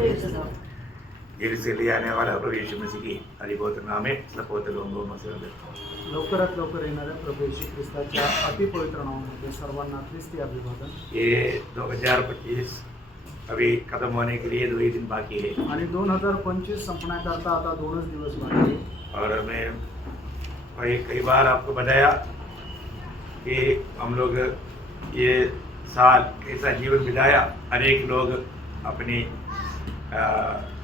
गिर से ले आने वाला प्रभु यीशु मसीह की अधिपवित्र नाम है सपोत लोगों में से लवकरात लवकर येणाऱ्या प्रभू येशू ख्रिस्ताच्या अतिपवित्र नावामध्ये सर्वांना ख्रिस्ती अभिवादन। ये 2025 अभी खत्म होने के लिए 2 ही दिन बाकी है आणि 2025 संपण्याकरता आता 2च दिवस बाकी आहे। और मैं कई बार आपको बताया कि हम लोग ये साल कैसा जीवन बिताया, अनेक लोग अपनी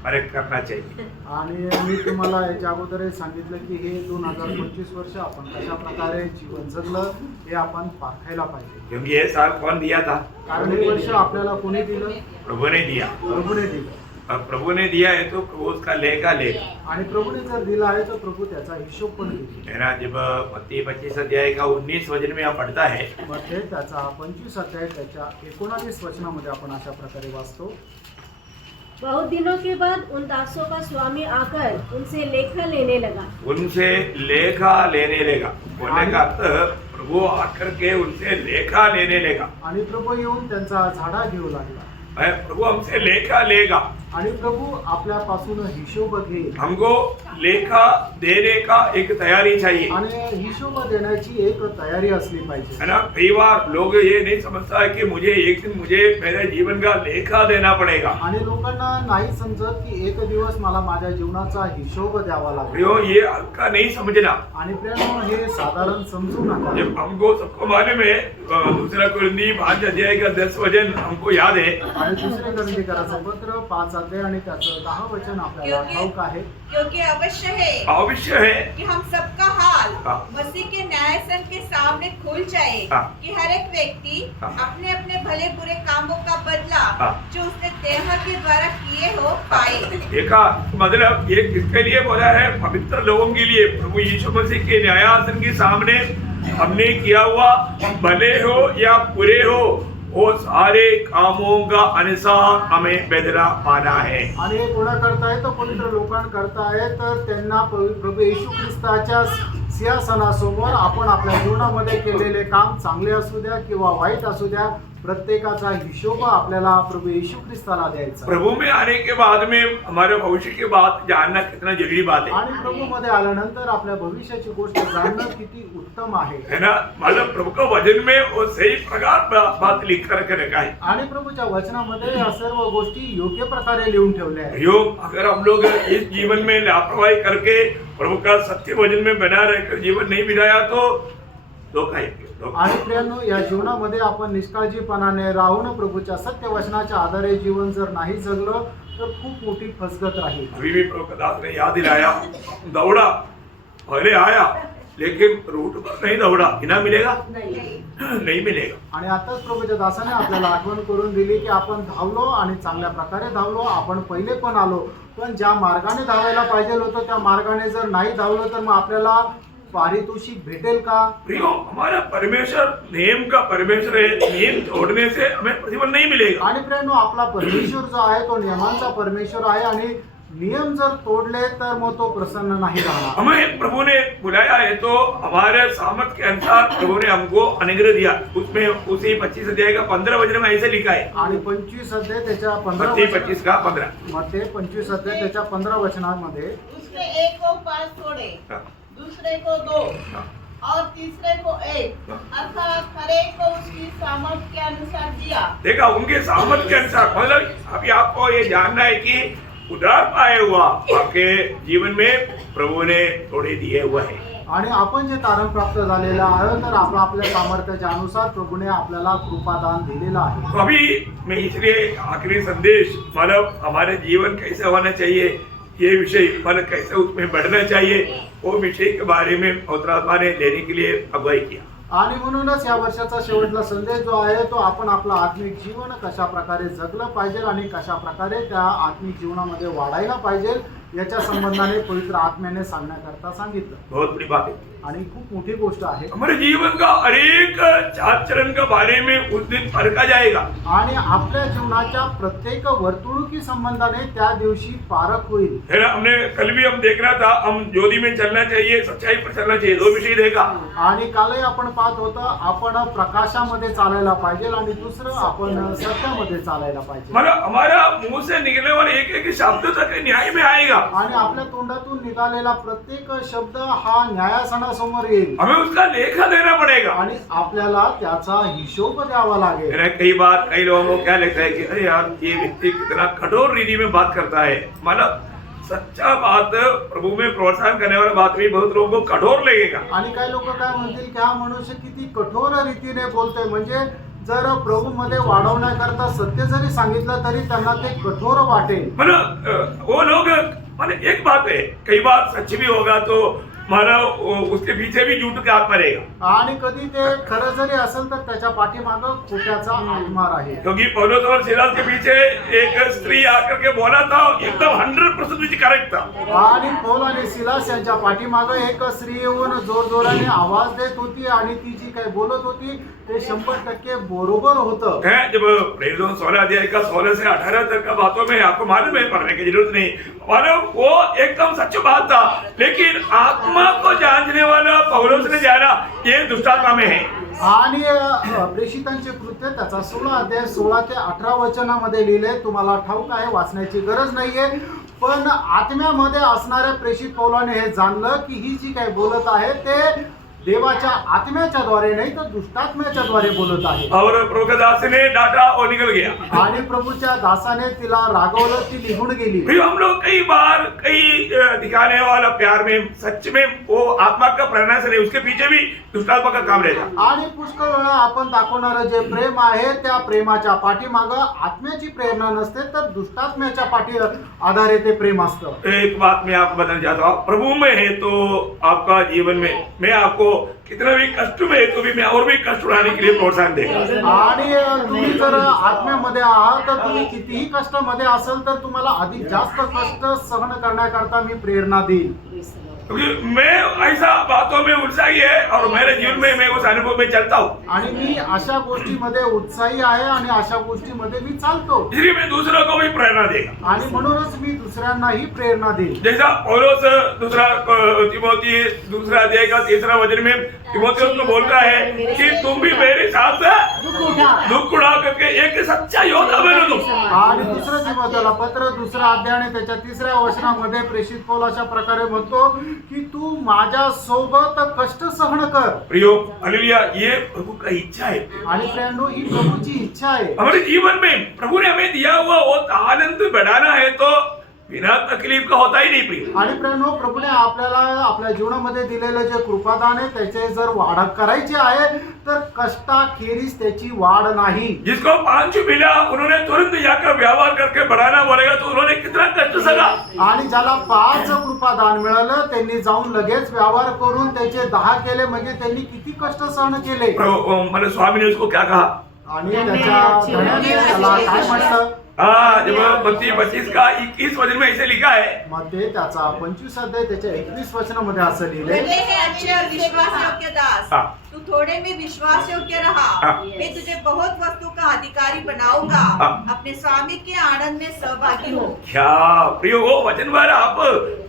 परख करना चाहिए। आणि मी तुम्हाला याच्या अगोदर सांगितलं की हे 2025 वर्ष आपण कशा प्रकारे जीवन जगलं हे आपण पाहायला पाहिजे। क्योंकि ये साल कौन दिया था? कारण हे वर्ष आपल्याला कोणी दिलं? प्रभु ने दिया। प्रभूने दिलं। और प्रभु ने दिया है तो प्रभु उसका लेगा लेगा। आणि प्रभूने जर दिला आहे तर प्रभू त्याचा हिशोब पण देईल। है ना। जब मत्ती 25 अध्याय का 19 वचन में हम पढ़ता है, मध्ये त्याचा 25 अध्याय त्याच्या 19 वचनामध्ये आपण अशा प्रकारे वाचतो। बहुत दिनों के बाद उन दासों का स्वामी आकर उनसे लेखा लेने लगा। उनसे लेखा लेने लेगा बोलने का अर्थ प्रभु आकर के उनसे लेखा लेने लेगा। आणि प्रभू येऊन त्यांचा झाडा घेऊ लागला। प्रभु हमसे लेखा लेगा। आणि प्रभू आपल्यापासून हिशोब घेईल। हमको लेखा देने का एक तैयारी चाहिए। आणि हिशोब देण्याची एक तयारी असली पाहिजे। है ना। कई बार लोग ये नहीं समझता है कि मुझे एक दिन मेरे जीवन का लेखा देना पड़ेगा। आणि लोकांना नाही समजत की एक दिवस मला माझ्या जीवनाचा हिशोब द्यावा लागेल। ये हल्का नहीं समझना। आणि प्रेम हे साधारण समजू नका। जब हमको सबको मालूम है, दूसरा कुरिन्थी 5 अध्याय का 10 वचन हमको याद है। आणि दुसरे कोरिन्थीकरांचं पत्र 5 अध्याय आणि त्याचं 10 वचन आपल्याला ठाऊक आहे। क्योंकि अवश्य है कि हम सबका हाल हाँ। मसीह के न्यायासन के सामने खुल जाए, हाँ। कि हर एक व्यक्ति हाँ। अपने अपने भले बुरे कामों का बदला हाँ। जो उसने देह के द्वारा किए हो पाए। देखा, मतलब ये किसके लिए बोला है? पवित्र लोगों के लिए। प्रभु यीशु मसीह के न्यायासन के सामने हमने किया हुआ भले हो या बुरे हो, वो सारे कामों का अनुसार हमें बदला पाना है। आणि हे कोणा करताय तर पवित्र लोकांकरता आहे, तर त्यांना प्रभू येशू ख्रिस्ताच्या सिंहासनासमोर आपण आपल्या जीवनामध्ये केलेले काम चांगले असू द्या किंवा वाईट असू द्या, प्रत्येकाचा हिशोब आपल्याला प्रभू येशू ख्रिस्ताला द्यायचा। प्रभु में आने के बाद में हमारे भविष्य की बात जानना कितना जरूरी बात है। आणि प्रभू मध्ये आल्यानंतर आपल्या भविष्याची गोष्ट जाणणं किती उत्तम आहे। है ना। मतलब प्रभु का वचन में वो सही प्रकार बात लिख कर रखा है। आणि प्रभूच्या वचनामध्ये या सर्व गोष्टी योग्य प्रकारे लिहून ठेवल्या आहेत। यो अगर हम लोग इस जीवन में लापरवाही करके प्रभु का सत्य वचन में बना रहकर जीवन नहीं बिताया तो धोखा है। आणि प्रियांनो, या जीवनामध्ये आपण निष्काळजीपणाने राहून प्रभूच्या सत्य वचनाच्या आधारे जीवन जर नाही जगलं तर खूप मोठी फसगत राहील। अभी भी प्रभु का दास ने याद दिलाया, दौड़ा पहले आया लेकिन रूट पर नहीं दौड़ा, इनाम मिलेगा नहीं मिलेगा। आणि आताच प्रभूच्या दासाने आपल्याला आठवण करून दिली की आपण धावलो आणि चांगल्या प्रकारे धावलो, आपण पहिले पण आलो, पण ज्या मार्गाने धावायला पाहिजे होतं त्या मार्गाने जर नाही धावलो तर मग आपल्याला पारितोषिक भेटेल का? प्रियो, हमारा परमेश्वर नियम का परमेश्वर है। नियम तोड़ने से हमें प्रतिफल नहीं मिलेगा। आणि प्रियांनो, आपला परमेश्वर जो आहे तो नियमांचा परमेश्वर आहे आणि नियम जर तोडले तर मग तो प्रसन्न नाही राहणार। हमें प्रभु ने बुलाया है तो हमारे सामर्थ के अनुसार प्रभु ने हमको अनुग्रह दिया। उसमें उसी 25 अध्याय का 15 वचन में ऐसे लिखा है। आणि 25 अध्याय त्याच्या 15 मत्ती 25 का 15 मध्ये 25 अध्याय त्याच्या 15 वचनांमध्ये उसने एक को 5 तोड़े, हाँ। दूसरे को 2 हाँ। और तीसरे को 1, अर्थात हर एक को उसकी सामर्थ्य के अनुसार दिया। देखा, उनके सामर्थ के अनुसार। मतलब अभी आपको ये जानना है कि उधार पाए हुआ आपके जीवन में प्रभु ने थोड़े दिए हुए हैं। आणि आपण जे तारण प्राप्त झालेलं आहे तर आपल्या सामर्थ्याच्या अनुसार प्रभूने आपल्याला कृपादान दिलेलं आहे। तो अभी मैं इसलिए आखिरी संदेश, मतलब हमारे जीवन कैसे होना चाहिए, ये विषय मतलब कैसे उसमें बढ़ना चाहिए, वो विषय के बारे में पवित्र आत्मा ने देने के लिए अगुवाई किया। आणि म्हणूनच या वर्षाचा शेवटला संदेश जो आहे तो आपण आपलं आत्मिक जीवन कशा प्रकारे जगलं पाहिजे आणि कशा प्रकारे त्या आत्मिक जीवनामध्ये वाढायला पाहिजे याच्या संबंधाने पवित्र आत्म्याने सांगण्याकरता सांगितलं. बहुत बड़ी बात है. आणि खूप मोठी गोष्ट आहे. हमारे जीवन का हर एक चाल चलन के बारे में उस दिन परखा जाएगा. आणि आपल्या जीवनाच्या प्रत्येक वर्तणुकी संबंधाने त्या दिवशी पारख होईल. है ना, हमने कल भी हम देख रहा था, हम ज्योति में चलना चाहिए, सच्चाई पर चलना चाहिए, दो विषय देखा. आणि कालही आपण पाहत होतो, आपण प्रकाशामध्ये चालायला पाहिजे आणि दुसरं आपण सत्यामध्ये चालायला पाहिजे. मतलब हमारा मुंह से निकलने वाले एक एक शब्द तक न्याय में आएगा. आणि आपल्या तोंडातून निघालेला प्रत्येक शब्द हा न्यायासनासमोर येईल. हमें उसका लेखा देना पड़ेगा. आणि आपल्याला त्याचा हिशोब द्यावा लागेल. मेरा कई बार कई लोगों को क्या लगता है कि अरे यार ये व्यक्ति कितना कठोर रीति में बात करता है. मतलब सच्चा बात प्रभु में प्रोत्साहन करने वाला बात भी बहुत लोगों को कठोर लगेगा. आणि काही लोक काय म्हणतील की हा मनुष्य किती कठोर रीतीने बोलतोय. म्हणजे जर प्रभू मध्ये वाढवण्याकरता सत्य जरी सांगितलं तरी त्यांना ते कठोर वाटेल. मतलब वो लोग, मतलब एक बात है, कई बार सच भी होगा तो मानव उसके पीछे भी झूठ का आत्मा रहेगा. आणि कधी ते खरं जरी असेल तर त्याच्या पाठीमागं खोट्याचा आत्मा राहील. क्योंकि पौलुस और सिलास के पीछे एक स्त्री आकर के बोला था, एकदम 100% करेक्ट था. आणि पौल आणि सिलास यांच्या पाठीमागं एक स्त्री येऊन जोरजोराने आवाज देत होती आणि ती जी काही बोलत होती ते 100% बरोबर होतं. है जब प्रेरितों 16 अध्याय का 16 से 18 तक का बातों में आपको मालूम है, पढ़ने की जरूरत नहीं. मालूम वो एकदम सच बात था, लेकिन आत्मा को जांचने वाला पौलुस ने जाना ये दुष्टात्मा में है. आणि प्रेषितांचे कृत्य त्याचा 16 अध्याय 16 ते 18 वचनामध्ये लिहिले. तुम्हाला ठाऊक आहे, वाचण्याची गरज नाहीये. पण आत्म्यामध्ये असणाऱ्या प्रेषित पौलाने हे जाणलं की ही जी काही बोलत आहे ते देवाच्या आत्म्याच्या द्वारे नाही तर दुष्टात्म्याच्या द्वारे बोलत आहे. और प्रभु के दास ने डांटा और निकल गया. आणि प्रभूच्या दासाने तिला रागवलं, ती निघून गेली. फिर हम लोग कई बार कई दिखाने वाला प्यार में सच में वो आत्मा का प्रेरणा से नहीं, उसके पीछे भी दुष्टात्मा का काम रहता. आणि पुष्कळ वेळा आपण दाखवणारं जे प्रेम आहे त्या प्रेमाच्या पाठीमागं आत्म्याची प्रेरणा नसते तर दुष्टात्म्याच्या पाठी आधारे ते प्रेम असतं. एक बात मैं आपको बताना चाहता हूँ, प्रभु में है तो आपका जीवन में मैं आपको कितना भी कष्ट में है तो भी मैं और भी कष्ट उठाने के लिए प्रोत्साहन देगा. आणि तुम्ही जर आत्म्यामध्ये आहात तर तुम्ही कितीही कष्टामध्ये असेल तर तुम्हाला अधिक जास्त कष्ट सहन करण्याकरता मी प्रेरणा देईन. क्योंकि मैं ऐसा बातों में उत्साही है और मेरे जीवन में मैं उस अनुभव में चलता हूँ. आणि मी अशा गोष्टीमध्ये उत्साही आहे आणि अशा गोष्टीमध्ये मी चालतो. इसलिए मैं दूसरों को भी प्रेरणा देगा. आणि म्हणूनच मी दुसऱ्यांनाही प्रेरणा देईन. जैसा पौलुस दूसरा तिमोथी दूसरा अध्याय का 3रा वचन में तिमोथियुस को बोलता है कि तुम भी मेरे साथ दुख उठा करके एक सच्चा योद्धा बनो तुम. आणि दुसरं तिमोथेला पत्र 2रा अध्याय आणि त्याच्या 3ऱ्या वचनामध्ये प्रेषित पौल अशा प्रकारे म्हणतो की तू माझ्या सोबत कष्ट सहन कर. प्रियो हालेलुया, ये प्रभु का इच्छा है. आणि फ्रेंडो ही प्रभूची इच्छा आहे. हमारे जीवन में प्रभु ने हमें दिया हुआ वो आनंद बढ़ाना है तो बिना तकलीफ का होता ही नहीं. प्रिय आणि फ्रेंडो प्रभूने आपल्याला आपल्या जीवनामध्ये दिलेलं जे कृपादान आहे त्याचे जर वाढ करायची आहे तर कष्टाखेरीज त्याची वाढ नाही. जिसको 5 मिला उन्होंने तुरंत जाकर व्यवहार करके बढ़ाना बोलेगा तो उन्होंने कितना कष्ट सहा. आणि ज्याला 5 कृपादान मिळालं त्यांनी जाऊन लगेच व्यवहार करून त्याचे 10 केले म्हणजे त्यांनी किती कष्ट सहन केले. मैंने स्वामी ने उसको क्या कहा, आणि त्याच्या धन्याने त्याला काय म्हटलं. जब मत्ती 25 का 21 वचन में ऐसे लिखा है, मग ते त्याचा 25 अध्याय त्याच्या 21 वचनामध्ये असं लिहिलंय. भले हे अच्छे और विश्वास योग्य दास, हाँ. तू थोड़े में विश्वास योग्य रहा, हाँ. मैं तुझे बहुत वस्तु का अधिकारी बनाऊंगा. हाँ. अपने स्वामी के आनंद में सहभागी हो. क्या प्रियो वो वचन पर आप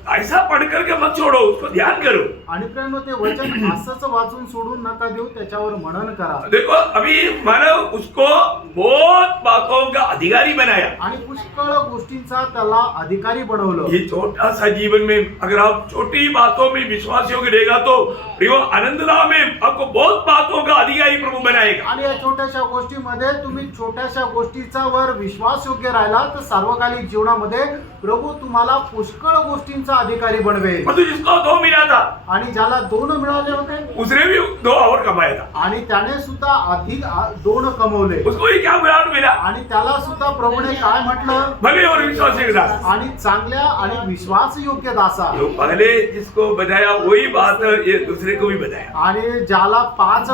ऐसा पढ़ करके मत छोड़ो, उसको ध्यान करो. आणि फ्रेंडो ते वचन असंच वाचून सोडून नका देऊ, त्याच्यावर मनन करा. देखो अभी मानव उसको बहुत बातों का अधिकारी बनाया. आणि पुष्कळ गोष्टींचा त्याला अधिकारी बनवलं. ये छोटा सा जीवन में अगर आप छोटी बातों में विश्वास योग्य रहेगा तो प्रियो आनंदला में आपको बहुत बातों का अधिकारी प्रभु बनाएगा. आणि या छोट्याशा गोष्टीमध्ये तुम्ही छोट्याशा गोष्टीचा वर विश्वास योग्य राहिला तर सार्वकालिक जीवनामध्ये प्रभू तुम्हाला पुष्कळ गोष्टींचा अधिकारी बनवेल. मतलब जिसको 2 मिला था आणि ज्याला 2 मिळाले होते उसने भी 2 और कमाया था. आणि त्याने सुद्धा अधिक 2 कमवले. उसको ही क्या विराट मिला, आणि त्याला सुद्धा प्रभूने काय म्हटलं, भले और विश्वास योग्य दास. आणि चांगल्या आणि विश्वास योग्य दासा. जो पहले जिसको बताया वही बात ये दूसरे को भी बताया. आणि ज्याला 5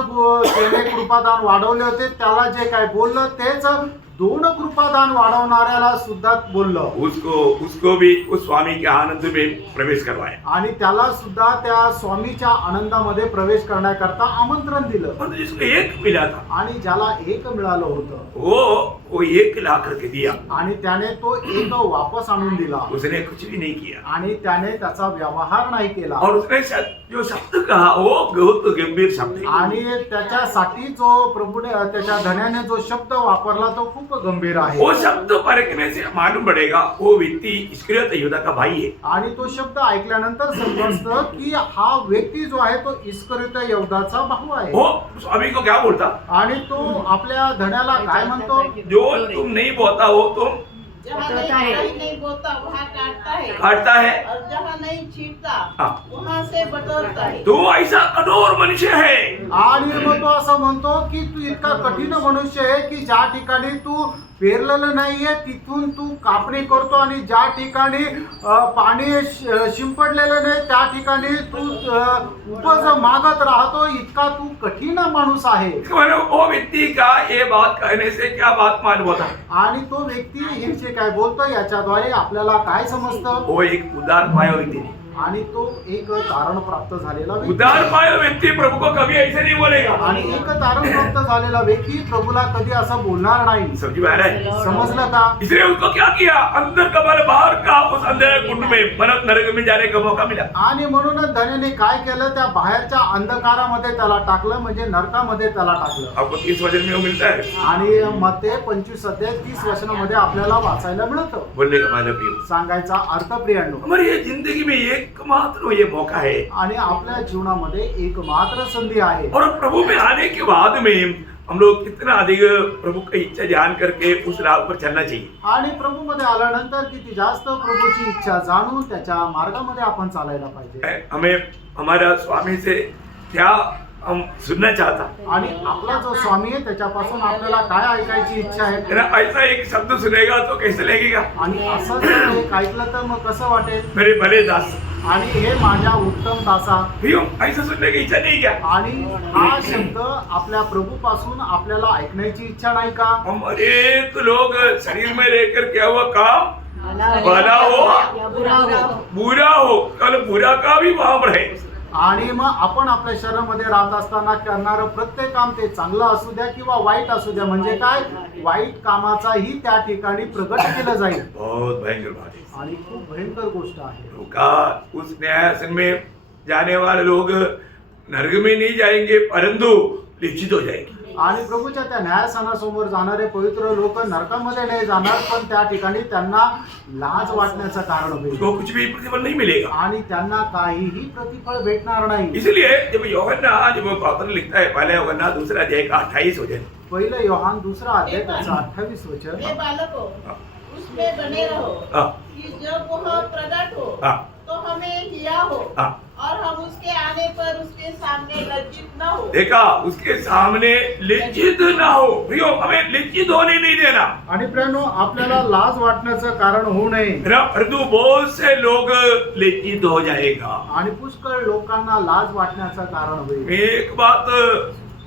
त्याने कृपादान वाढवले होते त्याला जे काय बोललं तेच दोन कृपादान वाढवणाऱ्याला सुद्धा बोललं उसको भी उस स्वामी के आनंद में प्रवेश करवाया। आणि त्याला सुद्धा त्या स्वामीच्या आनंदामध्ये प्रवेश करण्याकरता आमंत्रण दिलं। और जिसको एक मिला था आणि ज्याला एक मिळालं होतं वो 1 ला करके दिया, आणि त्याने तो एक वापस आणून दिला उसने कुछ भी नहीं किया। आणि त्याने त्याचा व्यवहार नाही केला। और उसने जो शब्द कहा वो बहुत गंभीर शब्द है। आणि त्याच्यासाठी जो प्रभूने त्याच्या धन्याने जो शब्द वापरला तो खूप गंभीर आहे। वो शब्द परखने से मालूम पड़ेगा वो व्यक्ति इस्करियोत यहूदा का भाई है। आणि तो शब्द ऐकल्यानंतर समजतं की हा व्यक्ती जो आहे तो इस्करियोत यहूदाचा भाऊ आहे। वो स्वामी को क्या बोलता, आणि तो आपल्या धन्याला काय म्हणतो, जो तुम नहीं बोता हो तुम जहाँ कटता है। नहीं बोता वहाँ काटता है, काटता है, और जहाँ नहीं छींटता हाँ। वहाँ से बटोरता है। तो ऐसा कठोर मनुष्य है। आणि मग तो असं म्हणतो की तू इतका कठीण मनुष्य आहे की ज्या ठिकाणी तू पेरलेलं नाहीये तिथून तू कापणी करतो, आणि ज्या ठिकाणी पाणी शिंपडलेलं नाही त्या ठिकाणी तू उपज मागत राहतो, इतका तू कठीण माणूस आहे। वो व्यक्ति का ये बात कहने से क्या बात मालूम होता, आणि तो व्यक्ती हे जे काय बोलतो याच्याद्वारे आपल्याला काय समजतं, वो एक उदार पाया व्यक्ति नहीं। आणि तो एक तारण प्राप्त झालेला व्यक्ती। उदार पाया व्यक्ति प्रभु को कभी ऐसे नहीं बोलेगा। आणि एक तारण प्राप्त झालेला व्यक्ति प्रभूला कधी असं बोलणार नाही। समझ में आ रहा है? समजलं का? इसलिए उसको क्या किया, अंदर का बल बाहर का उस अंधेरे कुंड में भरत नरक में जाने का मौका मिला। आणि म्हणूनच धन्याने काय केलं, त्या बाहेरच्या अंधकारामध्ये त्याला टाकलं, म्हणजे नरकामध्ये त्याला टाकलं। आपको 30 वचन में वो मिलता है। आणि मत्ते 25 अध्याय 30 वचनामध्ये आपल्याला वाचायला मिळतं। बोलने का मतलब ये सांगायचा अर्थ प्रियांनो, हमारी ये जिंदगी में एकमात्र ये मौका है, आणि आपल्या जीवनामध्ये एकमात्र संधी आहे। और प्रभु में आने के बाद में हम लोग कितना अधिक प्रभु की इच्छा ध्यान करके उस राह पर चलना चाहिए। आणि प्रभू मध्ये आल्यानंतर किती जास्त प्रभूची इच्छा जाणून त्याच्या मार्गामध्ये आपण चालायला पाहिजे। हमें हमारा स्वामी से क्या हम सुनना चाहता, आणि आपला जो स्वामी आहे त्याच्यापासून आपल्याला काय ऐकायची इच्छा आहे। है ना? ऐसा एक शब्द सुनेगा तो कैसे लगेगा, आणि असं जर एक ऐकलं तर मग कसं वाटेल, मेरे भले दास। आणि हे माझ्या उत्तम दासा। भैया ऐसा सुनने की इच्छा नहीं क्या? आणि हा शब्द आपल्या प्रभूपासून आपल्याला ऐकण्याची इच्छा नाही का? हम अनेक लोग शरीर में रहकर क्या हुआ काम भला हो या बुरा हो। बुरा हो, कल बुरा का भी वहां पर है। आणि मग आपण आपल्या शरीरामध्ये राहत असताना करणारं प्रत्येक काम ते चांगलं असू द्या किंवा वाईट असू द्या, म्हणजे काय वाईट कामाचाही त्या ठिकाणी प्रगट केलं जाईल। बहुत भयंकर बात है। आणि खूप भयंकर गोष्ट आहे। का उस न्यायासन में जाने वाले लोग नरक में नहीं जाएंगे परंतु लिखित हो जाएंगे। आणि प्रभूच्या त्या न्यायस्थानासमोर जाणारे पवित्र लोक नरकामध्ये नाही जाणार, पण त्या ठिकाणी त्यांना लाज वाटण्याचं कारण होईल, उसको कुछ भी प्रतिफल नहीं मिलेगा। आणि त्यांना काहीही प्रतिफळ भेटणार नाही। इसलिए जब यूहन्ना जब पत्र लिखता है पहले यूहन्ना दूसरा अध्याय का 28 वचन, पहिलं योहान दुसरा अध्याय त्याचा 28 वचन, हे बालकों, उसमें बने रहो हाँ। कि जब वह प्रकट हो हाँ। तो हमें हिया हो, हाँ। और हम उसके आने पर उसके सामने लज्जित न हो। देखा उसके सामने लज्जित ना हो। भैया हमें लज्जित होने नहीं देना, आणि प्रियानो आपल्याला लाज वाटण्याचं कारण होऊ नये। परंतु बहुत से लोग लज्जित हो जाएगा। आणि पुष्कळ लोकांना लाज वाटण्याचं कारण होईल। मैं एक बात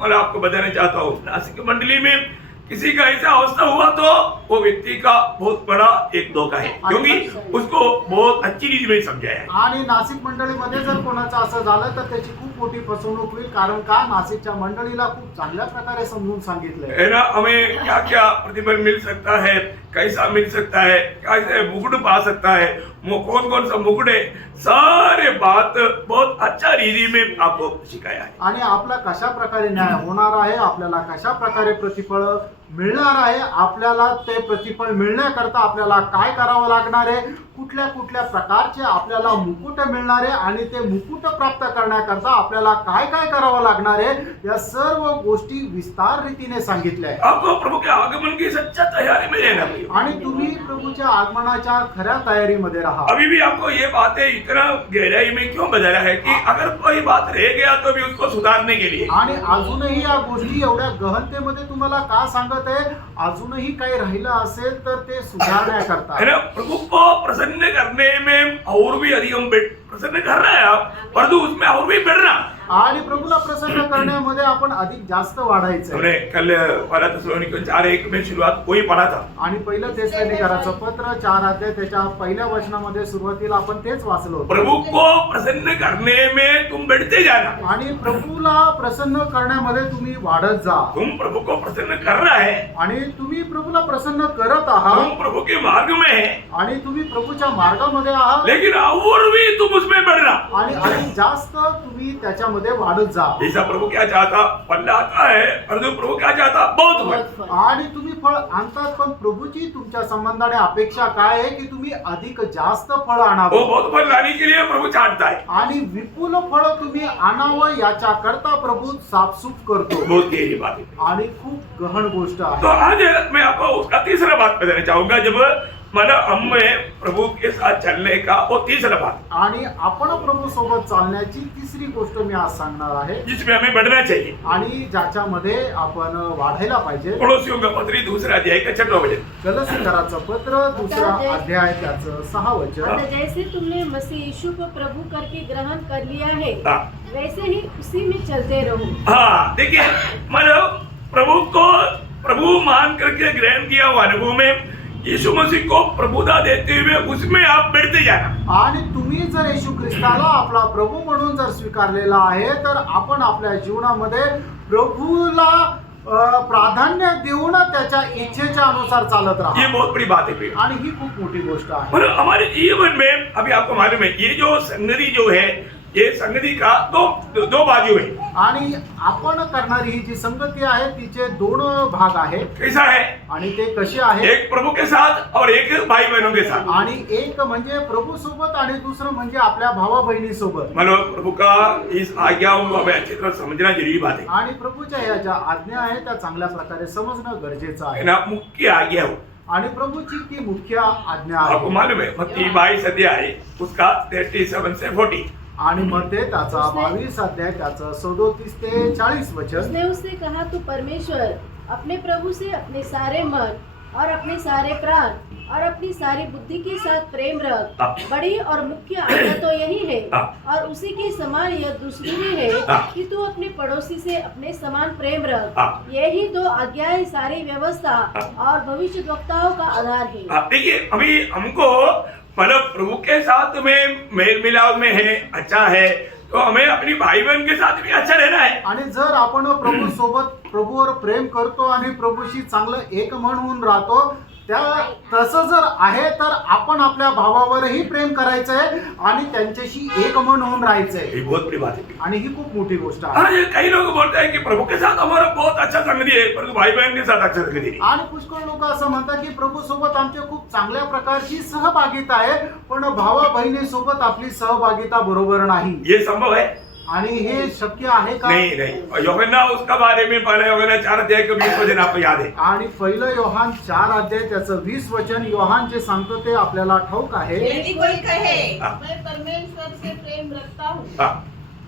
मैं आपको बताना चाहता हूँ, नासिक मंडली में किसी का ऐसा अवस्था हुआ तो वो व्यक्ति का बहुत बड़ा एक धोखा है, क्योंकि उसको बहुत अच्छी रीति में समझाया है। आणि नाशिक मंडळीमध्ये जर कोणाचं असं झालं तर त्याची खूप मोठी फसवणूक होईल, कारण का नाशिकच्या मंडळीला खूप चांगल्या प्रकारे समजून सांगितलंय। है ना, हमें क्या क्या प्रतिफल मिल सकता है, कैसा मिल सकता है, कैसे मुकुट पा सकता है, कौन कौन सा मुकुट है, सारे बात बहुत अच्छा रीति में आपको सिखाया है। आणि आपला कशा प्रकारे न्याय होणार आहे, आपल्याला कशा प्रकारे प्रतिफळ मिळणार आहे, आपल्याला ते प्रतिफळ मिळण्याकरता आपल्याला काय करावं लागणार आहे, कुठल्या कुठल्या प्रकारचे आपल्याला मुकुट मिळणार आहे, आणि ते मुकुट प्राप्त करण्याकरता आपल्याला काय काय करावं लागणार आहे, या सर्व गोष्टी विस्तार रीतीने सांगितल्या आहेत। आपको प्रभु के आगमन की सच्चा तैयारी में रहना चाहिए। आणि तुम्ही प्रभूच्या आगमनाच्या खऱ्या तयारीमध्ये राहा। अभी भी आपको ये बातें इतना गहराई में क्यों बता रहा है कि अगर कोई बात रह गया तो भी उसको सुधारने के लिए, आणि अजूनही या गोष्टी एवढ्या गहनतेमध्ये तुम्हाला का सांगत आहे, अजूनही काही राहिलं असेल तर ते सुधारण्याकरता। है ना, प्रभु को प्रसन्न करने में और भी अधिक हम प्रसन्न कर रहे हैं आप, परंतु उसमें और भी बढ़ना। आणि प्रभूला प्रसन्न करण्यामध्ये आपण अधिक जास्त वाढायचं हमने कल पहला थिस्सलुनीकियों 4:1 में शुरुआत वही पढ़ा था। आणि पहिलं थिस्सलुनीकराचं पत्र 4 अध्याय त्याच्या पहिल्या वचनामध्ये सुरुवातीला आपण तेच वाचलो होतो. प्रभु को प्रसन्न करने में तुम बढ़ते जाना। आणि प्रभूला प्रसन्न करण्यामध्ये तुम्ही वाढत जा. तुम प्रभु को प्रसन्न कर रहा है, आणि तुम्ही प्रभूला प्रसन्न करत आहात तुम प्रभु के मार्ग में है, आणि तुम्ही प्रभूच्या मार्गामध्ये आहात लेकिन और भी तुम उसमें बढ़ना। आणि अधिक जास्त तुम्ही त्याच्यामध्ये वाढत जा. ऐसा प्रभु क्या चाहता, फल आता है, परंतु प्रभु क्या चाहता, बहुत फल। आणि तुम्ही फळ आणतात, पण प्रभूची तुमच्या संबंधाने अपेक्षा काय आहे की तुम्ही अधिक जास्त फळ वो आणावं. बहुत फल लाने के लिए प्रभु चाहता है। आणि विपुल फळ तुम्ही आणावं याच्या करता प्रभू साफसूफ करतो. बहुत गहरी बात है। आणि खूप गहन गोष्ट तो आहे. आज मैं आपको उसका तीसरा बात बताना चाहूंगा, जब मतलब हमें प्रभु के साथ चलने का वो तीसरा बात, आणि आपण प्रभू सोबत चालण्याची तिसरी गोष्ट मी आज सांगणार आहे, जिसमें हमें बढ़ना चाहिए। आणि ज्याच्यामध्ये आपण वाढायला पाहिजे. पड़ोसियों का पत्री 2 अध्याय का 6वां वचन। गलतीकराचं पत्र 2 अध्याय त्याचं 6 वचन. अतः जैसे तुमने मसीह यीशु को प्रभु करके ग्रहण कर लिया है, हाँ वैसे ही उसी में चलते रहो। हाँ, देखिए मतलब प्रभु को प्रभु मान करके ग्रहण किया हुआ अनुभव में यीशु मसीह को प्रभुता देते हुए उसमें आप बढ़ते जाना। आणि तुम्ही जर येशू ख्रिस्ताला आपला प्रभू म्हणून जर स्वीकारलेला आहे, तर आपण आपल्या जीवनामध्ये प्रभूला प्राधान्य देऊन त्याच्या इच्छेच्या अनुसार चालत राहा. ये बहुत बड़ी बात है। आणि ही खूप मोठी गोष्ट आहे. और हमारे जीवन में अभी आपको मालूम है, ये जो संगति जो है, ये संगति का दो बाजू है। आणि आपण करणारी ही जी संगती आहे तिचे 2 भाग आहेत. कैसा है? आणि ते कसे आहे? एक प्रभु के साथ और एक भाई बहनों के साथ। आणि एक म्हणजे प्रभू सोबत आणि दुसरं म्हणजे आपल्या भावा बहिणी सोबत. मतलब प्रभु का इस आज्ञाओं को हमें अच्छी तरह समझना जरूरी बात है। आणि प्रभूच्या या ज्या आज्ञा आहेत त्या चांगल्या प्रकारे समजणं गरजेचं आहे. ना मुख्य आज्ञा हो, आणि प्रभूची ती मुख्य आज्ञा आपको आहे. मालूम है मत्ती 22 अध्याय उसका 37 से 40। आणि मध्ये त्याचा 22 अध्याय त्याचं 37 ते 40 वचन. उसने उससे कहा, तू परमेश्वर अपने प्रभु से अपने सारे मन और अपने सारे प्राण और अपनी सारी बुद्धि के साथ प्रेम रख। बड़ी और मुख्य आज्ञा तो यही है, और उसी के समान यह दूसरी भी है कि तू अपने पड़ोसी से अपने समान प्रेम रख। यही 2 आज्ञाएं सारी व्यवस्था और भविष्यद्वक्ताओं का आधार है। देखिए अभी हमको मतलब प्रभु के साथ में मेल मिलाप में है, अच्छा है, तो हमें अपनी भाई बहन के साथ भी अच्छा रहना है। आणि जर आपण प्रभू सोबत प्रभूवर प्रेम करतो आणि प्रभूशी चांगलं एक म्हणून राहतो, त्या तसं जर आहे तर आपण आपल्या भावावरही प्रेम करायचंय आणि त्यांच्याशी एक मन होऊन राहायचंय. ये बहुत बड़ी बात है। आणि ही खूप मोठी गोष्ट आहे. आज कई लोग बोलते हैं कि प्रभु के साथ हमारा बहुत अच्छा संगति है, परंतु भाई बहन के साथ अच्छा संगति नहीं। आणि पुष्कळ लोक असं म्हणतात की प्रभू सोबत आमची खूप चांगल्या प्रकारची सहभागिता आहे, पण भावा बहिणी सोबत आपली सहभागिता बरोबर नाही. ये संभव है? आणि हे शक्य आहे का? नहीं नहीं। यूहन्ना उसका बारे में पहले यूहन्ना 4 अध्याय का 20 वचन आपको याद है। आणि पहिलं योहान 4 अध्याय त्याचं 20 वचन योहान जे सांगतो ते आपल्याला ठाऊक आहे. यदि कोई कहे मैं परमेश्वर से प्रेम रखता हूँ हाँ,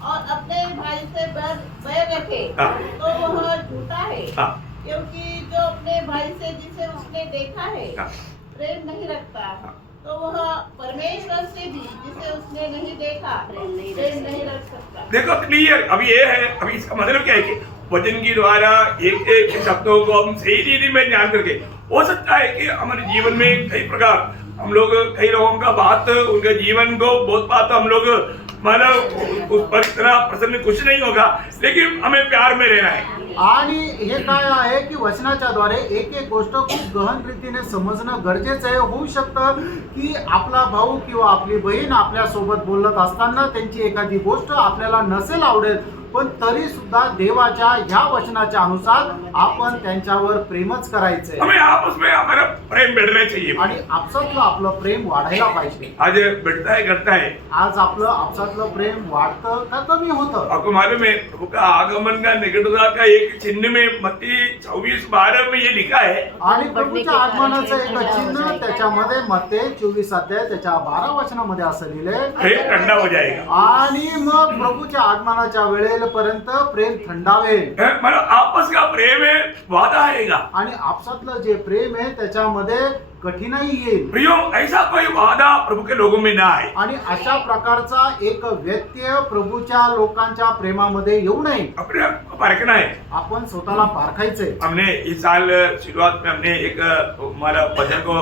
और अपने भाई से बैर रखे हाँ। तो वह झूठा है, हाँ, क्योंकि जो अपने भाई से जिसे उसने देखा है हाँ। प्रेम नहीं रखता, तो वह परमेश्वर से भी जिसे उसने नहीं देखा प्रेम नहीं रख सकता। देखो क्लियर अभी ये है। अभी इसका मतलब क्या है कि वचन के द्वारा एक एक शब्दों को हम सही रीति में ध्यान करके, हो सकता है कि हमारे जीवन में कई प्रकार हम लोग कई लोगों का बात उनके जीवन को बहुत बात हम लोग मतलब उस पर इतना प्रसन्न कुछ नहीं होगा, लेकिन हमें प्यार में रहना है। आणि हे काय आहे की वचनाच्या द्वारे एक एक गोष्ट खूप गहन रीतीने समजणं गरजेचं आहे. होऊ शकतं की आपला भाऊ किंवा आपली बहीण आपल्या सोबत बोलत असताना त्यांची एखादी गोष्ट आपल्याला नसेल आवडेल, पण तरी सुद्धा देवाच्या ह्या वचनाच्या अनुसार आपण त्यांच्यावर प्रेमच करायचंय. हमें आपस में हमारा प्रेम बढ़ना चाहिए। आणि आपसातलं आपलं प्रेम वाढायला पाहिजे. आज बढ़ता है घटता है। आज आपलं आपसातलं प्रेम वाढतं का कमी होतं? आपको मालूम है प्रभु का आगमन का निकटता का एक चिन्ह में मत्ती 24:12 में ये लिखा है। आणि प्रभूच्या आगमनाचं एक चिन्ह त्याच्यामध्ये मत्ते 24 अध्याय त्याच्या 12 वचनामध्ये असं लिहिलंय, प्रेम ठंडा हो जाएगा। आणि मग प्रभूच्या आगमनाच्या वेळेपर्यंत प्रेम थंडावेल. मतलब आपस का प्रेम है, वादा आएगा। आणि आपसातलं जे प्रेम आहे त्याच्यामध्ये कठीणाई येईल प्रियो, ऐसा कोई वादा प्रभु के लोगों में ना है। आणि अशा प्रकारचा एक व्यत्यय प्रभूच्या लोकांच्या प्रेमामध्ये येऊ नये. अपने आप को परखना है। आपण स्वतःला पारखायचंय. हमने इस साल शुरुआत में हमने एक हमारा वचन को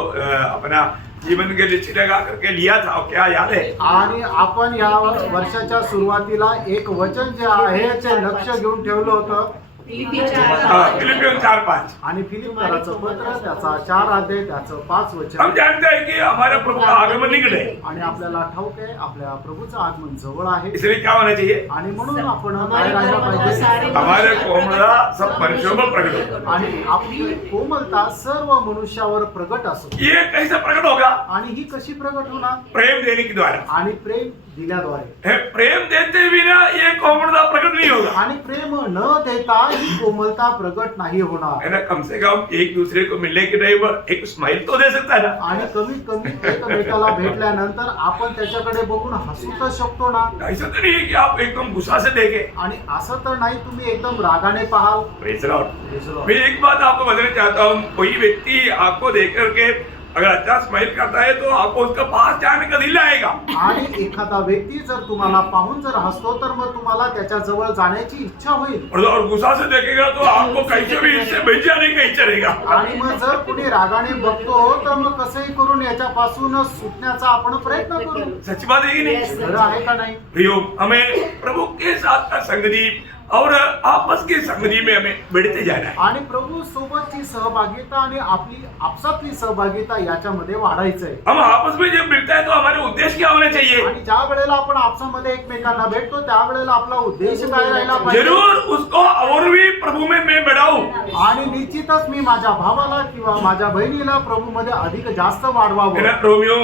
अपना जीवन के लिए लगा करके लिया था, क्या याद है? आणि आपण या वर्षाच्या सुरुवातीला एक वचन जे आहे ते लक्ष घेऊन ठेवलं होतं. फिलिपियन 4:5। आणि फिलिप्पीकराचं पत्र त्याचा 4 अध्याय त्याचं 5 हम वचन. जानते हैं कि हमारा प्रभु का आगमन निकट है, आणि आपल्याला ठाऊक आहे आपल्या प्रभूचं आगमन जवळ आहे. इसलिए क्या होना चाहिए? आणि म्हणून आपण काय राहायला पाहिजे. हमारे कोमलता सब मनुष्यों में प्रकट हो। आणि आपली कोमलता सर्व मनुष्यावर प्रगट असो. ये कैसे प्रकट होगा? आणि ही कशी प्रगट होणार? प्रेम देने के द्वारा। आणि प्रेम दिल्याद्वारे. है, प्रेम देते बिना ये कोमलता प्रकट नहीं होगा, आणि प्रेम न देता ही कोमलता प्रगट नाही होणार. है ना? कम से कम एक दूसरे को मिलने के टाइम पर एक स्माइल तो दे सकता है ना। आणि कमीत कमी एकमेकाला भेटल्यानंतर आपण त्याच्याकडे बघून हसू तर शकतो ना. ऐसा तो नहीं है कि आप एकदम गुस्सा से देखें। आणि असं तर नाही तुम्ही एकदम रागाने पाहाल. Praise the Lord। मैं एक बात आपको बताना चाहता हूँ, कोई व्यक्ति आपको देख करके अगर अच्छा स्माइल करता है तो आपको उसके पास जाने का दिल आएगा। आणि एखादा व्यक्ती जर तुम्हाला पाहून जर हसतो तर मग तुम्हाला त्याच्या जवळ जाण्याची इच्छा होईल. और गुस्सा से देखेगा तो आपको कैसे भी इससे बच जाने का इच्छा रहेगा। आणि मग जर कुणी रागाने बघतो तर मग कसंही करून याच्यापासून सुटण्याचा आपण प्रयत्न करू. सच बात है कि नहीं? खरं आहे का नाही? प्रियो, हमें प्रभु के साथ का संगति और आपस की संगति में हमें बढ़ते जाना है। आणि प्रभू सोबतची सहभागिता आणि आपली आपसातली सहभागिता याच्यामध्ये वाढायचंय. हम आपस में जब मिलता है तो हमारे उद्देश्य क्या होने चाहिए? आणि ज्या वेळेला आपण आपसामध्ये एकमेकांना भेटतो त्यावेळेला आपला उद्देश काय राहिला पाहिजे? जरूर उसको और भी प्रभु में मैं बढ़ाऊं। आणि निश्चितच मी माझ्या भावाला किंवा माझ्या बहिणीला प्रभूमध्ये अधिक जास्त वाढवावं. रोमियो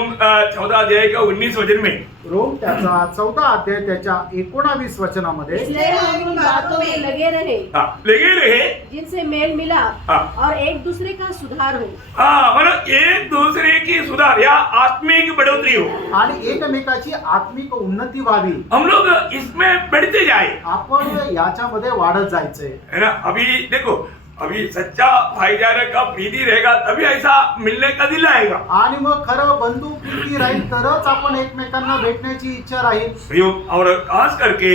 14 अध्याय का 19 वचन में रोम त्याचा 14 अध्याय त्याच्या 19 वचनामध्ये इसलिए हम उन बातों में लगे रहे लगे रहे जिनसे मेल मिला और एक दूसरे का सुधार हो. मतलब एक दूसरे की सुधार या आत्मिक बढ़ोतरी हो, आणि एकमेकाची आत्मिक उन्नती व्हावी. हम लोग इसमें बढ़ते जाए, आपण याच्यामध्ये वाढत जायचंय. है ना? अभी देखो, अभी सच्चा भाईचारे का प्रीति रहेगा तभी ऐसा मिलने का दिल आएगा। आणि मग खरं बंधू प्रीती राहील तरच आपण एकमेकांना भेटण्याची इच्छा राहील. और खास करके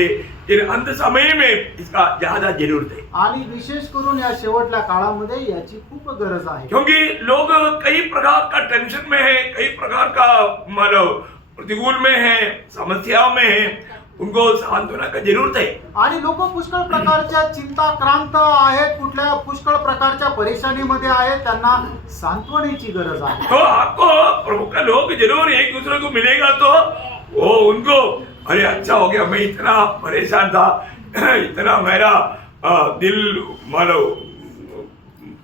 इन अंत समय में इसका ज्यादा जरूरत है, आणि विशेष करून या शेवटल्या काळामध्ये याची खूप गरज आहे. क्योंकि लोग कई प्रकार का टेंशन में है, कई प्रकार का मतलब प्रतिकूल में है, समस्याओं में है, उनको सांत्वना का जरूरत है. आणि लोक पुष्कळ प्रकारच्या चिंताक्रांत आहेत, कुठल्या पुष्कळ प्रकारच्या परेशानीमध्ये आहेत, त्यांना सांत्वनेची गरज आहे. तो आपको प्रभु का लोग जरूर एक दूसरे को मिलेगा तो वो उनको अरे अच्छा हो गया, मैं इतना परेशान था, इतना मेरा दिल मानो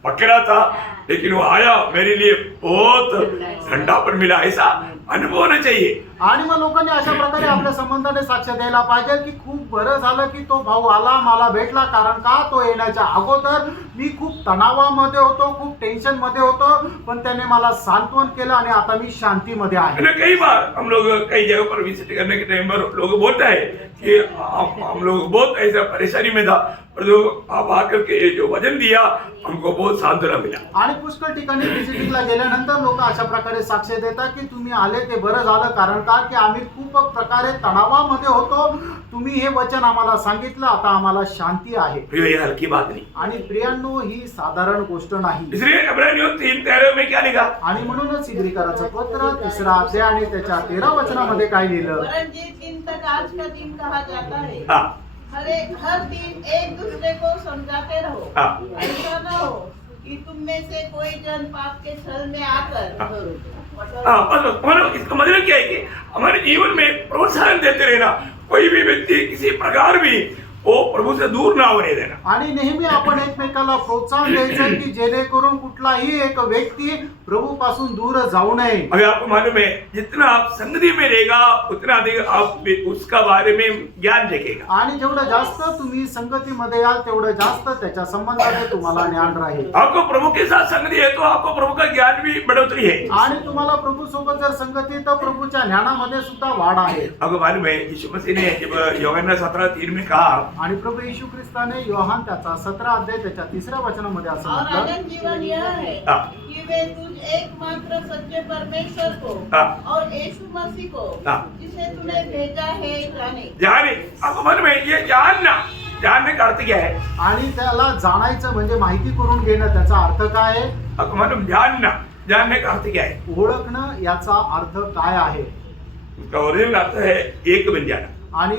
पकड़ा था, लेकिन वो आया, मेरे लिए बहुत ठंडापन मिला, ऐसा अनुभव होना चाहिए. आणि मग लोकांनी अशा प्रकारे आपल्या संबंधाने साक्ष द्यायला पाहिजे की खूप बरं झालं की तो भाऊ आला, मला भेटला. कारण का, तो येण्याच्या अगोदर मी खूप तणावामध्ये होतो, खूप टेन्शन मध्ये होतो, पण त्याने मला सांत्वन केलं आणि आता मी शांतीमध्ये आहे. कई बार हम लोग कई जगह पर विजिट करने के टाइम पर लोग बोलते हैं कि हम लोग बहुत ऐसा परेशानी में था, और जो आप आकर के जो वचन दिया हमको बहुत सांत्वना मिला. आणि पुष्कळ ठिकाणी विजिटिंगला गेल्यानंतर लोक अशा प्रकारे साक्ष देतात की तुम्ही आले ते बरं झालं. कारण का, की आम्ही खूप प्रकारे तणावामध्ये होतो, तुम्ही हे वचन आम्हाला सांगितलं, आता आम्हाला शांती आहे. प्रिय, ये हल्की बात नहीं. आणि प्रियांनो, ही साधारण गोष्ट नाही. इसलिए इब्रानियों 3:13 में क्या लिखा? आणि म्हणूनच इब्रिकराचं पत्र 3 अध्याय आणि त्याच्या 13 वचनामध्ये काय लिहिलं? वरन जिस दिन तक आज का दिन कहा जाता है, हाँ, हर दिन एक दूसरे को समझाते रहो. हाँ. ऐसा न हो कि तुम में से कोई जन पाप के छल में आकर मतलब इसका मतलब क्या है कि हमारे जीवन में प्रोत्साहन देते रहना, कोई भी व्यक्ति किसी प्रकार भी वो प्रभु से दूर ना होने देना. आणि नेहमी आपण एकमेकाला प्रोत्साहन द्यायचं की जेणेकरून कुठलाही एक व्यक्ती प्रभू पासून दूर जाऊ नये. अभी आपको मालूम है, जितना आप संगति में रहेगा उतना अधिक आप उसका बारे में ज्ञान रखेगा. आणि जेवढं जास्त तुम्ही संगतीमध्ये याल तेवढं जास्त त्याच्या संबंधाने तुम्हाला ज्ञान राहील. आपको प्रभु के साथ संगति है तो आपको प्रभु का ज्ञान भी बढ़ोतरी है. आणि तुम्हाला प्रभू सोबत जर संगती तर प्रभूच्या ज्ञानामध्ये सुद्धा वाढ आहे. आपको मालूम है, यीशु मसीह ने जब यूहन्ना 17:3 में कहा आणि प्रभू येशू ख्रिस्ताने योहान त्याचा 17 अध्याय त्याच्या 3ऱ्या वचनामध्ये असं और म्हटलं, अनंत जीवन यह है हाँ। कि वे तुझ एकमात्र सच्चे परमेश्वर को हाँ। और यीशु मसीह को हाँ। जिसे तूने भेजा है जाने। जाने अब मन में ये जानने का अर्थ क्या है? आणि त्याला जाणायचं म्हणजे माहिती करून घेणं, त्याचा अर्थ काय आहे? अब मन जानने का अर्थ क्या है? ओळखणं याचा अर्थ काय आहे? उसका ओरिजिनल अर्थ है एक बन जाना। आणि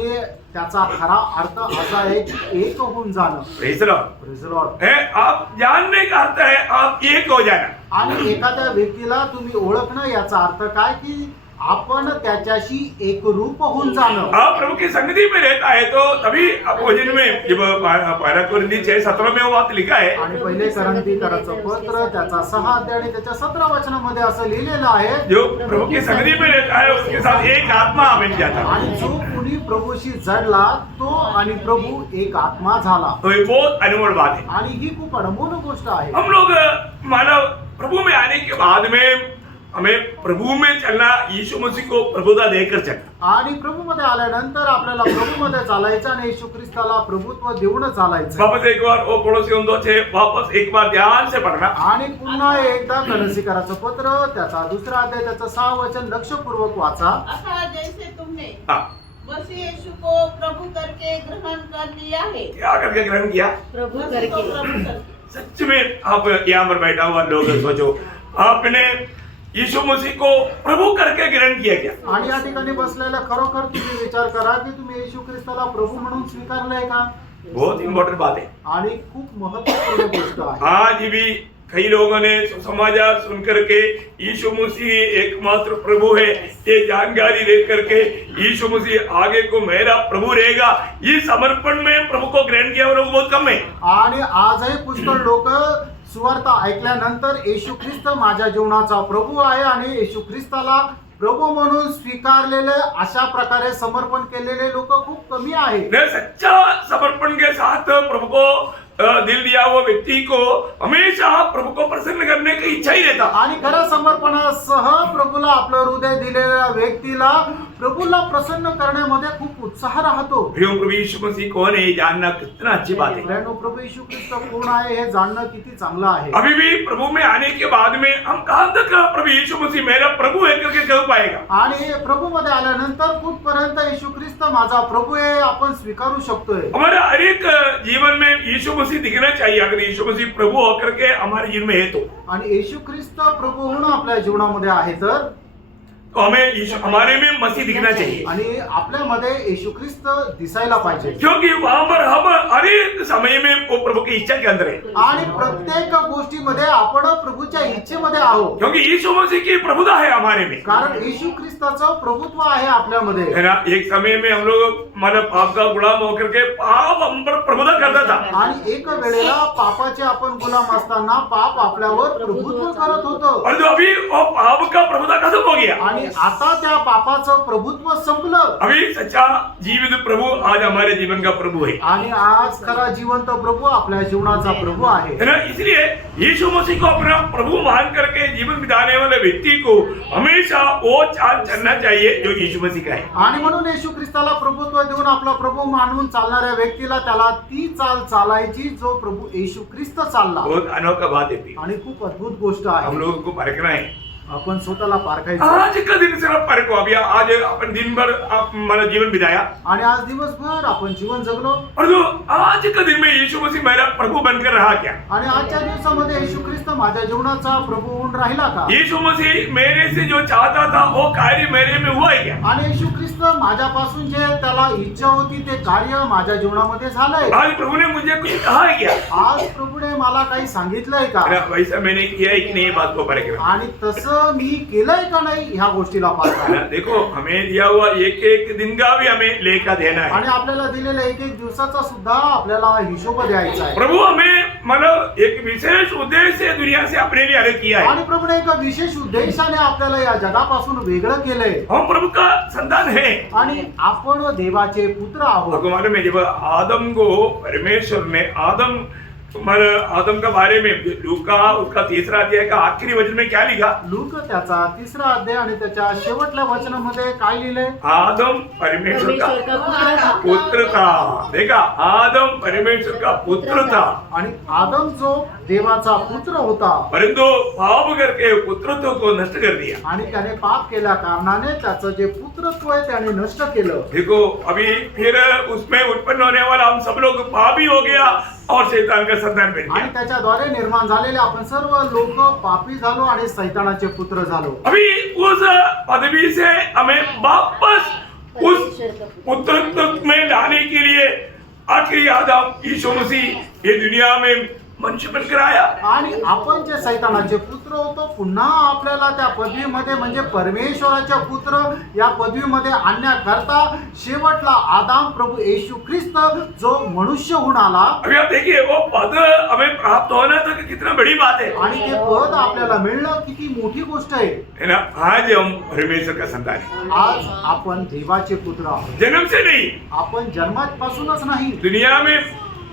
त्याचा खरा अर्थ असा आहे की एक होऊन जाणं. Praise the Lord. Praise the Lord. है आप जानने का अर्थ है आप एक हो जाना। आणि एखाद्या व्यक्तीला तुम्ही ओळखणं याचा अर्थ काय की आपण त्याच्याशी एक रूप होऊन जाणं. आप प्रभु की संगति में रहता है तो तभी भोजन में जब पहला कोरिन्थी 6:17 में वो बात लिखा है, आणि पहिले करंथीकराचं पत्र त्याचा 6 अध्याय आणि त्याच्या 17 वचनामध्ये असं लिहिलेलं आहे, जो प्रभु की संगति में रहता है उसके साथ एक आत्मा बन जाता है। आणि जो कुणी प्रभूशी जडला तो आणि प्रभू एक आत्मा झाला. तो ये बहुत अनमोल बात है। आणि ही खूप अनमोल गोष्ट आहे. हम लोग मानव प्रभु में आने के बाद में हमें प्रभु में चलना, यीशु मसीह को प्रभुता देकर चलना। आणि प्रभूमध्ये आल्यानंतर आपल्याला प्रभूमध्ये चालायचं आणि येशू ख्रिस्ताला प्रभुत्व देऊन चालायचं. वापस एक बार वो कोलोसियों 2:6 वापस एक बार ध्यान से पढ़ना। आणि पुन्हा एकदा कलसीकराचं पत्र त्याचा 2रा अध्याय त्याचं 6 वचन लक्षपूर्वक वाचा. अतः जैसे तुमने हाँ, मसीह यीशु को प्रभु करके ग्रहण कर लिया है, क्या करके ग्रहण किया? प्रभु मसीह को करके प्रभु करके। सच में आप यहाँ पर बैठा हुआ लोग सोचो, आपने यीशु मसीह को प्रभु करके ग्रहण किया क्या? आणि या ठिकाणी बसलेला खरोखर तुम्ही विचार करा की तुम्ही येशू ख्रिस्ताला प्रभू म्हणून स्वीकारलंय का? बहुत इंपॉर्टेंट बात है। आणि खूप महत्त्वपूर्ण गोष्ट आहे. आज भी कई लोगों ने सुसमाचार सुन करके यीशु मसीह एकमात्र प्रभु है ये जानकारी लेकर के यीशु मसीह आगे को मेरा प्रभु रहेगा, ये समर्पण में प्रभु को ग्रहण किया हुआ लोग बहुत कम है। आणि आजही पुष्कळ लोक सुवार्ता ऐकल्यानंतर येशू ख्रिस्त माझ्या जीवनाचा प्रभू आहे आणि येशू ख्रिस्ताला प्रभू म्हणून स्वीकारलेले अशा प्रकारे समर्पण केलेले लोक खूप कमी आहेत. ने सच्चा समर्पण के साथ प्रभु को दिल दिया हुआ व्यक्ति को हमेशा प्रभु को प्रसन्न करने की इच्छा ही रहता। आणि खऱ्या समर्पणासह प्रभूला आपलं हृदय दिलेल्या व्यक्तीला प्रभूला प्रसन्न करण्यामध्ये खूप उत्साह राहतो. प्रिय प्रभु यीशु मसीह कौन है ये जानना कितना अच्छी बात है। प्रिय प्रभू येशू ख्रिस्त कोण आहे हे जाणणं किती चांगलं आहे. अभी भी प्रभु में आने के बाद में हम कहाँ तक प्रभु यीशु मसीह मेरा प्रभु है करके कह पाएगा? आणि प्रभूमध्ये आल्यानंतर कुठपर्यंत येशू ख्रिस्त माझा प्रभु आहे आपण स्वीकारू शकतोय. हमारे हर एक जीवन में यीशु मसीह दिखना चाहिए। अगर यीशु मसीह प्रभु होकर के हमारे जीवन में है तो आणि येशू ख्रिस्त प्रभू होणं आपल्या जीवनामध्ये आहे तर हमें यीशु हमारे में मसीह दिखना चाहिए। आणि आपल्यामध्ये येशू ख्रिस्त दिसायला पाहिजे. क्योंकि वहां पर हम हर एक समय में वो प्रभु की इच्छा के अंदर है। आणि प्रत्येक गोष्टीमध्ये आपण प्रभूच्या इच्छेमध्ये आहोत. क्योंकि यीशु मसीह की प्रभुता है हमारे में, कारण येशू ख्रिस्ताचं प्रभुत्व आहे आपल्यामध्ये. है ना। एक समय में हम लोग मतलब पाप का गुलाम होकर के पाप हम पर प्रभुता करता था। आणि एक वेळेला पापाचे आपण गुलाम असताना पाप आपल्यावर प्रभुत्व करत होतं. और जो अभी वो पाप का प्रभुता खत्म हो गया, आणि आता त्या पापाचं प्रभुत्व संपलं. अभी सच्चा जीवित प्रभु आज हमारे जीवन का प्रभु है। आणि आज खरा जिवंत प्रभू आपल्या जीवनाचा प्रभू आहे. है ना। इसलिए यीशु मसीह को अपना प्रभु मान करके जीवन बिताने वाले व्यक्ति को हमेशा वो चाल चलना चाहिए जो यीशु मसीह का है। आणि म्हणून येशू ख्रिस्ताला प्रभुत्व देऊन आपला प्रभू मानून चालणाऱ्या व्यक्तीला त्याला ती चाल चालायची जो प्रभू येशू ख्रिस्त चालला. बहुत अनोखा बात है। आणि खूप अद्भुत गोष्ट हम आहे. लोगों को परखना है। आपण स्वतःला पारखायचं. आज का दिन सिर्फ परखो। अभी आज अपन दिन भर आप हमारा जीवन बिताया आणि आज दिवसभर आपण जीवन जगलो. और जो आज का दिन में यीशु मसीह मेरा प्रभु बनकर रहा क्या? आणि आजच्या दिवसामध्ये येशू ख्रिस्त माझ्या जीवनाचा प्रभू होऊन राहिला का? यीशु मसीह मेरे से जो चाहता था वो कार्य मेरे में हुआ है क्या? आणि येशू ख्रिस्त माझ्यापासून जे त्याला इच्छा होती ते कार्य माझ्या जीवनामध्ये झालंय. आज प्रभु ने मुझे कुछ कहा है क्या? आज प्रभूने मला काही सांगितलंय का? वैसा मैंने किया है कि नहीं, बात को परख रहा। आणि तसं मी केलंय का नाही ह्या गोष्टीला पाहता. देखो हमें दिया हुआ एक एक दिन का भी हमें लेखा देना है। आणि आपल्याला दिलेल्या एक एक दिवसाचा सुद्धा आपल्याला हिशोब द्यायचा आहे. प्रभु हमें मतलब एक विशेष उद्देश्य से दुनिया से अपने लिए अलग किया है। आणि प्रभूने एका विशेष उद्देशाने आपल्याला या जगापासून वेगळं केलंय. हम प्रभु का संतान है। आणि आपण देवाचे पुत्र आहोत. भगवान में जब आदम को परमेश्वर ने आदम पर आदम के बारे में लूका उसका 3रा अध्याय का आखिरी वचन में क्या लिखा? लूक त्याचा 3रा अध्याय आणि त्याच्या शेवटल्या वचनामध्ये काय लिहिलंय? आदम परमेश्वर का परमेश्वर का पुत्र था। पुत्र था. देखा, आदम परमेश्वर का पुत्र था, आणि आदम जो देवाचा पुत्र होता, परंतु पाप करके पुत्रत्व को नष्ट कर दिया. आणि त्याने पाप केल्या कारणाने त्याचं जे पुत्रत्व आहे त्याने नष्ट केलं. देखो, अभी फिर उसमें उत्पन्न होने वाला हम सब लोग पापी हो गया और शैतान का संतान बन आणि गया. त्याच्याद्वारे निर्माण झालेले आपण सर्व लोक पापी झालो आणि शैतानाचे पुत्र झालो. अभी उस पदवी से हमें वापस उस परमेश्वर का पुत्र। पुत्रत्व में लाने के लिए आखिरी आदम यीशु मसीह ये दुनिया में मनुष्य बनकर आया. आणि आपण जे शैतानाचे पुत्र होतो पुन्हा आपल्याला त्या पदवीमध्ये म्हणजे परमेश्वराचे पुत्र या पदवीमध्ये आणण्याकरता शेवटला आदाम प्रभू येशू ख्रिस्त जो मनुष्य होऊन आला. अभी आप देखिए, वो पद हमें प्राप्त होना तो कितना बड़ी बात है. आणि ते पद आपल्याला मिळणं किती मोठी गोष्ट आहे. है ना? आज हम परमेश्वर का संतान है. आज आपण देवाचे पुत्र आहोत. जन्म से नहीं, आपण जन्मापासूनच नाही,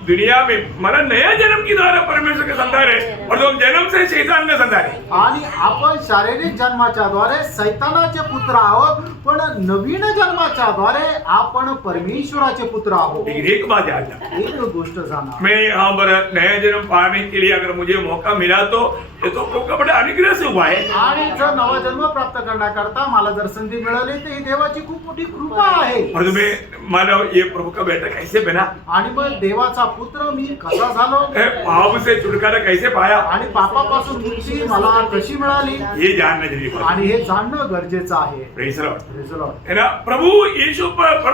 दुनिया में हमारा नया जन्म के द्वारा परमेश्वर का संतान है और तो हम जन्म से शैतान का संतान है. आणि आपण शारीरिक जन्माच्या द्वारे शैतानाचे पुत्र आहोत, पण नवीन जन्माच्या द्वारे आपण परमेश्वराचे पुत्र आहोत. लेकिन एक बात याद रखना, एक गोष्ट जाणा, मैं यहाँ पर नया जन्म पाने के लिए अगर मुझे मौका मिला तो ये तो प्रभु का बड़ा अनुग्रह से हुआ है. आणि जर नवा जन्म प्राप्त करण्याकरता मला जर संधी मिळाली तर ही देवाची खूप मोठी कृपा आहे. और तुम्हें मानो ये प्रभु का बेटा कैसे बना, आणि मग देवाचा पुत्र मी कसा झालो, पाप से छुटकारा कैसे पाया, आणि पापापासून मुक्ती मला कशी मिळाली, ये जानना जरूरी बात आणि हे जाणणं गरजेचं आहे. Praise the Lord. Praise the Lord. है ना? प्रभु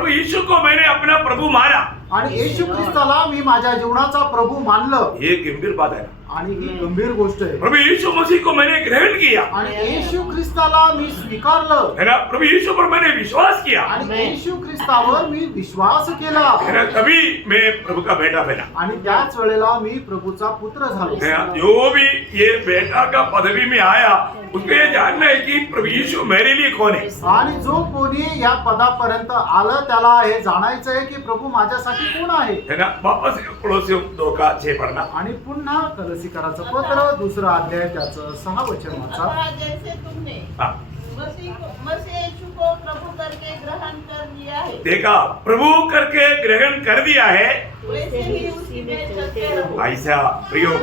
यीशु को मैंने अपना प्रभु माना, आणि येशू ख्रिस्ताला मी माझ्या जीवनाचा प्रभू मानलं, ये गंभीर बात है. आणि ही गंभीर गोष्ट आहे. प्रभु यीशु मसीह को मैंने ग्रहण किया, आणि येशू ख्रिस्ताला मी स्वीकारलं, है ना? प्रभु यीशु पर मैंने विश्वास किया, आणि येशू ख्रिस्तावर मी विश्वास केला, है ना? तभी मैं प्रभु का बेटा बना. आणि त्याच वेळेला मी प्रभूचा पुत्र झालो. है ना? जो भी ये बेटा का पदवी में आया उसको ये जानना है कि प्रभु यीशु मेरे लिए कौन है. आणि जो कोणी या पदापर्यंत आलं त्याला हे जाणायचं आहे की प्रभू माझ्यासाठी कोण आहे. है ना? वापस कोलोसियों 2:6 पढ़ना. आणि पुन्हा कलसीकराचं पत्र 2रा अध्याय त्याचं 6 वचन वाचा. अथवा जैसे तुमने हाँ, मसीह यीशु को प्रभु करके ग्रहण कर लिया है, देखा, प्रभु करके ग्रहण कर दिया है, वैसे ही उसी में चलते रहो. ऐसा प्रयोग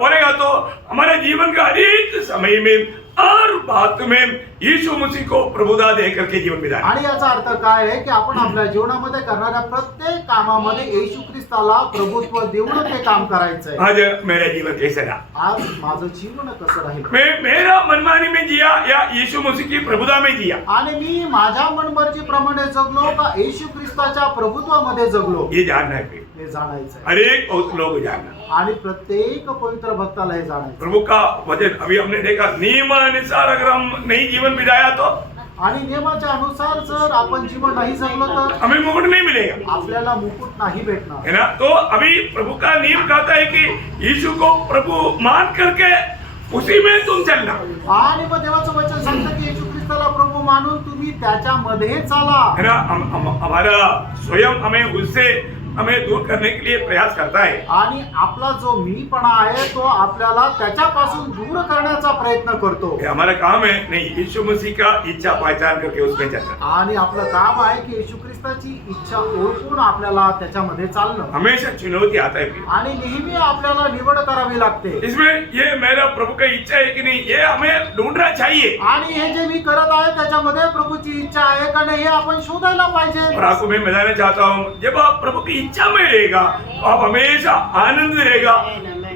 बोलेगा तो हमारे जीवन का हरेक समय में और बात में यीशु मसीह को प्रभुता दे करके जीवन बिताना. आणि याचा अर्थ काय आहे की आपण आपल्या जीवनामध्ये करणाऱ्या प्रत्येक कामामध्ये येशू ख्रिस्ताला प्रभुत्व देऊन ते काम करायचंय. आज मेरा जीवन कैसे रहा, आज माझं जीवन कसं राहील, मैं मेरा मनमानी में जिया या यीशु मसीह की प्रभुता में जिया, आणि मी माझ्या मनमर्जीप्रमाणे जगलो का येशू ख्रिस्ताच्या प्रभुत्वामध्ये जगलो, ये जानना है. हे जाणायचंय. हरेक बहुत लोग जानना. आणि प्रत्येक पवित्र भक्ताला हे जाणायचं. प्रभु का वचन अभी हमने देखा, नियमानुसार अगर हम नहीं जीवन बिताया तो आणि नियमाच्या अनुसार जर आपण जीवन नाही जगलो तर हमें मुकुट नहीं मिलेगा, आपल्याला मुकुट नाही भेटणार. है ना? तो अभी प्रभु का नियम कहता है कि यीशु को प्रभु मान करके उसी में तुम चलना. आणि मग देवाचं वचन सांगतं की येशू ख्रिस्ताला प्रभू मानून तुम्ही त्याच्यामध्ये चाला. है ना? हमारा स्वयं हमें उससे हमें दूर करने के लिए प्रयास करता है. आणि आपला जो मीपणा आहे तो आपल्याला त्याच्यापासून दूर करण्याचा प्रयत्न करतो. ये हमारा काम है नहीं, यीशु मसीह का इच्छा पहचान करके उसमें चलना. आणि आपलं काम आहे की येशू ख्रिस्ताची इच्छा ओळखून आपल्याला त्याच्यामध्ये चालणं. हमेशा चुनौती आता है. आणि नेहमी आपल्याला निवड करावी लागते. इसमें ये मेरा प्रभु का इच्छा है कि नहीं, ये हमें ढूंढना चाहिए. आणि हे जे मी करत आहे त्याच्यामध्ये प्रभूची इच्छा आहे का नाही हे आपण शोधायला पाहिजे. और आपको मैं बताना चाहता हूँ, जब आप प्रभु की इच्छा में रहेगा तो आप हमेशा आनंद रहेगा.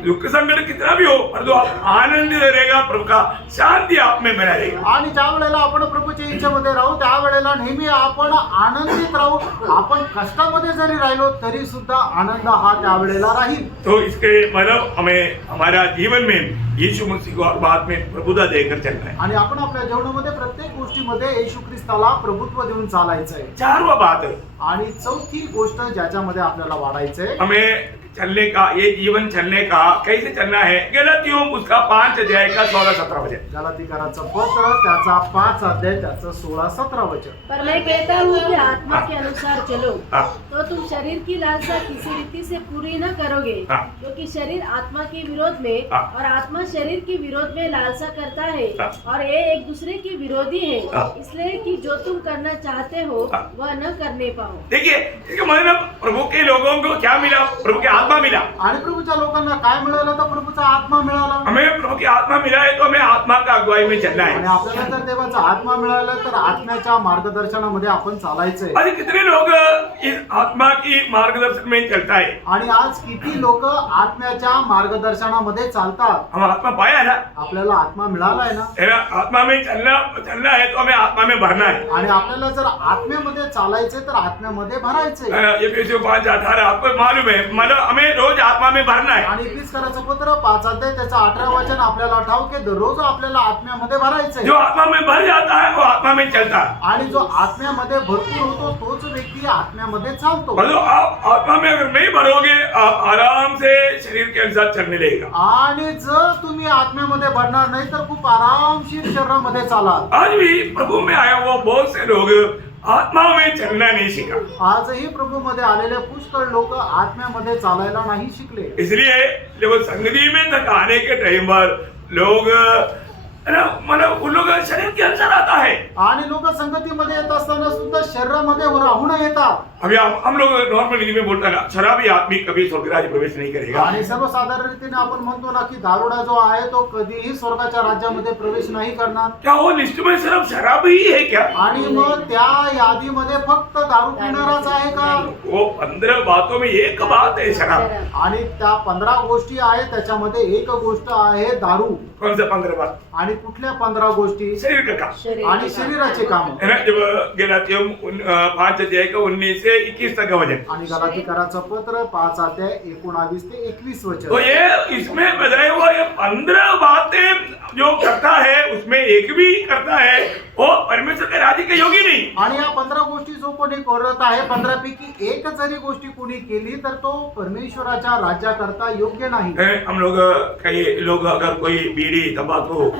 दुख संकट कितना भी हो परंतु आप आनंदित रहेगा. प्रभु का शांति आप में बना रहेगा. आणि ज्या वेळेला आपण प्रभूच्या इच्छेमध्ये राहू त्यावेळेला नेहमी आपण आनंदित राहू. आपण कष्टामध्ये जरी राहिलो तरी सुद्धा आनंद हा त्यावेळेला राहील. तो इसके मतलब हमें हमारा जीवन में यीशु मसीह को और बाद में प्रभुता देकर चलना है. आणि आपण आपल्या जीवनामध्ये प्रत्येक गोष्टीमध्ये येशू ख्रिस्ताला प्रभुत्व देऊन चालायचंय. 4वां बात, आणि चौथी गोष्ट ज्याच्यामध्ये आपल्याला वाढायचंय, हमें चलने का, ये जीवन चलने का कैसे चलना है, गलतियों उसका 5 अध्याय का 16-17 वचन। गलातीकराचं पत्र त्याचा 5 अध्याय त्याचं 16-17 वचन। पर मैं कहता हूँ कि आत्मा के अनुसार चलो हाँ। तो तुम शरीर की लालसा किसी रीति से पूरी न करोगे, हाँ। क्योंकि शरीर आत्मा के विरोध में हाँ। और आत्मा शरीर के विरोध में लालसा करता है, हाँ। और ये एक दूसरे के विरोधी है, हाँ। इसलिए कि जो तुम करना चाहते हो हाँ। वह न करने पाओ। देखिए इसका मतलब प्रभु के लोगों को क्या मिला, प्रभु की आत्मा मिला। आणि प्रभूच्या लोकांना काय मिळालं तर प्रभूचा आत्मा मिळाला। हमें प्रभु की आत्मा मिला है तो हमें आत्मा का अगुवाई में चलना आणि है। आपल्याला जर देवाचा आत्मा मिळाला तर आत्म्याच्या मार्गदर्शनामध्ये आपण चालायचंय। आज कितने लोग इस आत्मा की मार्गदर्शन में चलता है। आणि आज किती लोक आत्म्याच्या मार्गदर्शनामध्ये चालतात। हम आत्मा पाया है ना, आपल्याला आत्मा मिळालाय ना, है ना? आत्मा में चलना है तो हमें आत्मा में भरना है। आणि आपल्याला जर आत्म्यामध्ये चालायचे तर आत्म्यामध्ये भरायचे। एफएससी 5:18 आपको मालूम है, मतलब हमें रोज आत्मा में भरना है। आणि इफिसकराचं पत्र 5 अध्याय त्याचं 18 वचन आपल्याला ठाऊक आहे, दररोज आपल्याला आत्म्यामध्ये भरायचंय। जो आत्मा में भर जाता है वो आत्मा में चलता है। आणि जो आत्म्यामध्ये भरपूर होतो तोच व्यक्ती आत्म्यामध्ये चालतो। मतलब आप आत्मा में अगर नहीं भरोगे आप आराम से शरीर के अनुसार चलने लगेगा। आणि जर तुम्ही आत्म्यामध्ये भरणार नाही तर खूप आरामशीर शरीरामध्ये चालाल। आज भी प्रभु में आया हुआ बहुत से लोग आत्मा में चलना नहीं सीखा, आजही प्रभूमध्ये आलेले पुष्कळ लोक आत्म्यामध्ये चालायला नाही शिकले। इसलिए जब संगति में तक आने के टाइम पर लोग है ना, मतलब उन लोग शरीर के अनुसार आता है। आणि लोक संगतीमध्ये येत असताना सुद्धा शरीरामध्ये राहून येतात। अभी हम लोग नॉर्मल हिंदी में बोलते हैं ना, शराबी आदमी कभी स्वर्ग राज्य प्रवेश नहीं करेगा। आणि सर्वसाधारण रीतीने आपण म्हणतो ना की दारुडा जो आहे तो कधीही स्वर्गाच्या राज्यामध्ये प्रवेश नाही करणार। क्या वो लिस्ट में सिर्फ शराबी ही है क्या? आणि मग त्या यादीमध्ये फक्त दारू पिणाराच आहे का? वो 15 बातों में एक बात है शराब। आणि त्या 15 गोष्टी आहेत त्याच्यामध्ये एक गोष्ट आहे दारू। कौन सा 15 बात? आणि कुठल्या 15 गोष्टी? शरीर का काम शरीर आणि शरीराचे काम। है ना। जब गलातियों 5 अध्याय का 19 से 21 तक का वचन, आणि गलातीकराचं पत्र 5 अध्याय 19 ते 21 तो वचन। ये इसमें बताया हुआ ये 15 बातें जो करता है उसमें एक भी करता है वो परमेश्वर के राज्य के योगी नहीं। आणि या 15 गोष्टी जो कोणी करत आहे 15 पैकी एक जरी गोष्टी कोणी केली तर तो परमेश्वराच्या राज्याकरता योग्य नाही। हम लोग कई लोग अगर कोई बीड़ी तंबाकू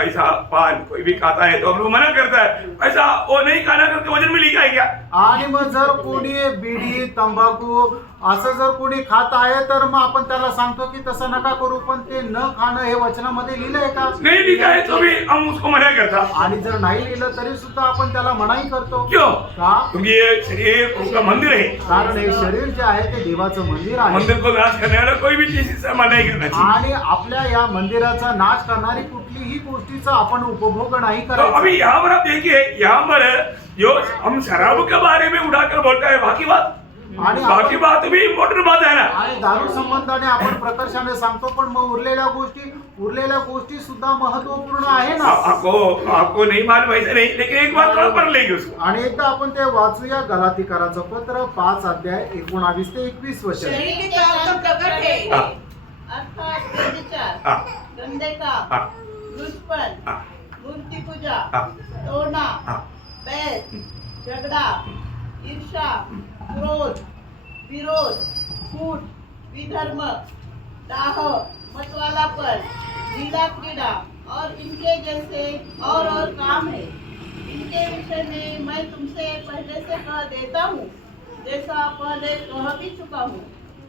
ऐसा पान कोई भी खाता है तो हम लोग मना करता है, ऐसा वो नहीं खाना करके वजन में लिखा है क्या? आणि मग जर कोणी बीडी तंबाखू असं जर कोणी खात आहे तर मग आपण त्याला सांगतो की तसं नका करू, पण ते न खाणं हे वचनामध्ये लिहिलंय का? नहीं लिखा है तो भी हम उसको मना करता। आणि जर नाही लिहिलं तरी सुद्धा आपण त्याला मनाई करतो। क्यों? का? क्योंकि ये शरीर उसका मंदिर है। कारण हे शरीर जे आहे ते देवाचं मंदिर आहे। मंदिर को नाश करने वाला कोई भी चीज से मना नहीं करना चाहिए। आणि आपल्या या मंदिराचा नाश करणारी कुठलीही गोष्टीचा आपण उपभोग नाही तो करायचा। अभी यहाँ पर आप देखिए, यहाँ पर जो हम शराब के बारे में उठाकर बोलता है बाकी बात, आणि बाकी आपण- बात भी इम्पोर्टेंट बात है ना। आणि दारू संबंधाने आपण प्रकर्षाने सांगतो, पण मग उरलेल्या गोष्टी सुद्धा महत्वपूर्ण आहे ना। आपको नहीं मालूम ऐसा नहीं, लेकिन एक बात थोड़ा पढ़ लेंगे उसको। आणि एकदा आपण ते वाचूया गलातीकराचं पत्र 5 अध्याय 19 ते 21 वचन। शरीर के काम तो प्रकट है, हाँ, अर्थात व्यभिचार, हाँ, गंदे काम, हाँ, लुचपन, हाँ, मूर्ति पूजा, हाँ, टोना, हाँ, बैर, झगड़ा, ईर्ष्या, क्रोध, विरोध, फूट, विधर्म, दाह, मतवालापन, लीला क्रीड़ा और इनके जैसे और काम है। इनके विषय में मैं तुमसे पहले से कह देता हूँ, जैसा पहले कह भी चुका हूँ,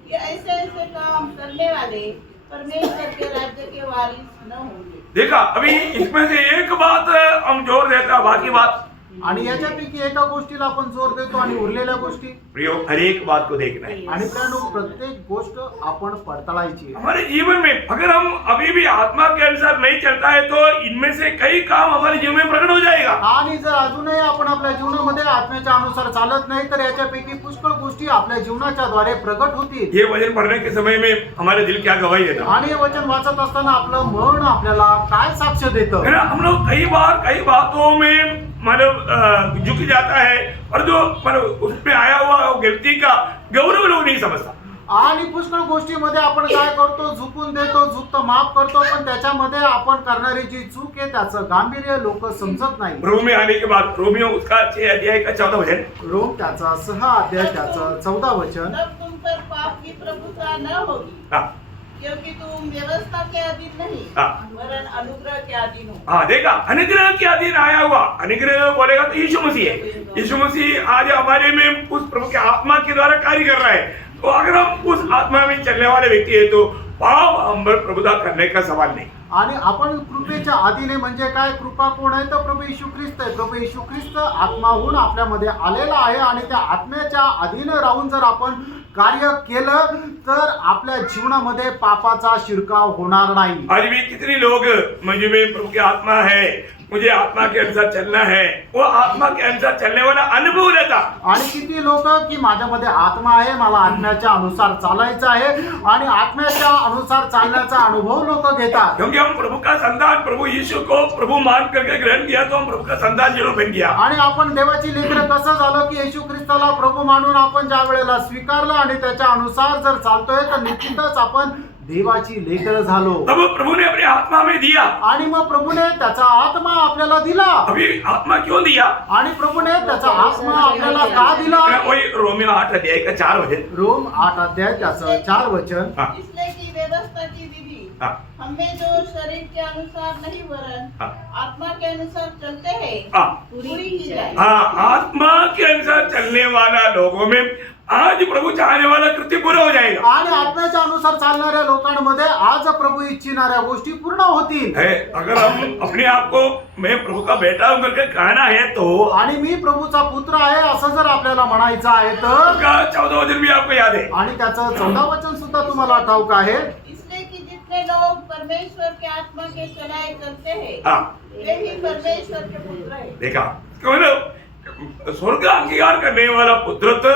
कि ऐसे काम करने वाले परमेश्वर के राज्य के वारिस न होंगे। देखा अभी इसमें से एक बात हम जोर देता, बाकी बात आणि याच्यापैकी एका गोष्टीला आपण जोर देतो आणि उरलेल्या गोष्टी। प्रियो हर एक बात को देखना है। आणि प्रियानो प्रत्येक गोष्ट आपण पडताळायची आहे। हमारे जीवन में अगर हम अभी भी आत्मा के अनुसार नहीं चलता है तो इनमें से कई काम हमारे जीवन में प्रकट हो जाएगा। आणि जर अजूनही आपण आपल्या जीवनामध्ये आत्म्याच्या अनुसार चालत नाही तर याच्यापैकी पुष्कळ गोष्टी आपल्या जीवनाच्या द्वारे प्रगट होतील। ये वचन पढ़ने के समय में हमारे दिल क्या गवाही देता आणि हे वचन वाचत असताना आपलं मन आपल्याला काय साक्ष देतं? है ना। हम लोग कई बातों में मतलब झुक जाता है और जो मतलब उसमें आया हुआ गलती का गौरव लोग नहीं समझता। आणि पुष्कळ गोष्टीमध्ये आपण काय करतो, झुकून देतो, झुकतो, माफ करतो, पण त्याच्यामध्ये आपण करणारी जी चूक आहे त्याचं गांभीर्य लोक समजत नाही। रोम में आने के बाद रोमियो उसका 6 अध्याय का 14 वचन, रोम त्याचा 6 अध्याय त्याचं 14 वचन। तब तुम पर पाप की प्रभुता न होगी, हाँ क्योंकि तुम व्यवस्था के अधीन नहीं हाँ वरन अनुग्रह के अधीन हो। हाँ, देखा, अनुग्रह के अधीन आया हुआ। अनुग्रह बोलेगा तो यीशु मसीह है। यीशु मसीह आज हमारे में उस प्रभु के आत्मा के द्वारा कार्य कर रहा है। तो अगर हम उस आत्मा में चलने वाले व्यक्ति है तो पाप हम पर प्रभुता करने का सवाल नहीं। आणि आपण कृपेच्या अधीने म्हणजे काय, कृपा कोण आहे तर प्रभू येशू ख्रिस्त आहे. प्रभू येशू ख्रिस्त आत्माहून आपल्यामध्ये आलेला आहे आणि त्या आत्म्याच्या अधीन राहून जर आपण कार्य केलं तर आपल्या जीवनामध्ये पापाचा शिरकाव होणार नाही. आज भी कितने लोग मुझे में प्रभु की आत्मा है, मुझे आत्मा के अनुसार चलना है, वो आत्मा के अनुसार चलने वाला अनुभव लेता। आणि किती लोक की माझ्यामध्ये आत्मा आहे, मला आत्म्याच्या अनुसार चालायचं आहे आणि आत्म्याच्या अनुसार चालण्याचा अनुभव लोक घेतात. क्योंकि हम प्रभु का संतान, प्रभु यीशु को प्रभु मान करके ग्रहण किया तो हम प्रभु का संतान जरूर बन गया। आणि आपण देवाची लेकरं कसं झालं की येशू ख्रिस्ताला प्रभु मानून आपण ज्या वेळेला स्वीकारलं आणि त्याच्या अनुसार जर चालतोय तर निश्चितच आपण देवाची लेकरं झालो. तब प्रभु ने अपने आत्मा में दिया। आणि मग प्रभूने त्याचा आत्मा आपल्याला दिला. अभी आत्मा क्यों दिया? आणि प्रभूने त्याचा आत्मा आपल्याला का दिला? वही रोमियो 8 अध्याय का 4 वचन। रोम 8 अध्याय त्याचं 4 वचन. हाँ, इसलिए की व्यवस्था की विधि हाँ, हमें जो शरीर के अनुसार नहीं वरन हाँ, आत्मा के अनुसार चलते हैं हाँ, पूरी की जाए। हाँ, आत्मा के अनुसार चलने वाला लोगों में आज प्रभु चाहने वाला कृत्य पूरा हो जाएगा। आणि आत्म्याच्या अनुसार चालणाऱ्या लोकांमध्ये आज प्रभू इच्छिणाऱ्या गोष्टी पूर्ण होतील. है, अगर हम अपने आप को मैं प्रभु का बेटा हूं करके कहना है तो आणि मी प्रभूचा पुत्र आहे असं जर आपल्याला म्हणायचं आहे तर, का 14 वचन भी आपको याद है। आणि त्याचं 14 वचन सुद्धा तुम्हाला ठाऊक आहे. इसलिए कि जितने लोग परमेश्वर के आत्मा के चलाए करते हैं हाँ, वे ही परमेश्वर के पुत्र हैं। देखा क्यों ना स्वर्ग अंगीकार करने वाला पुत्र तो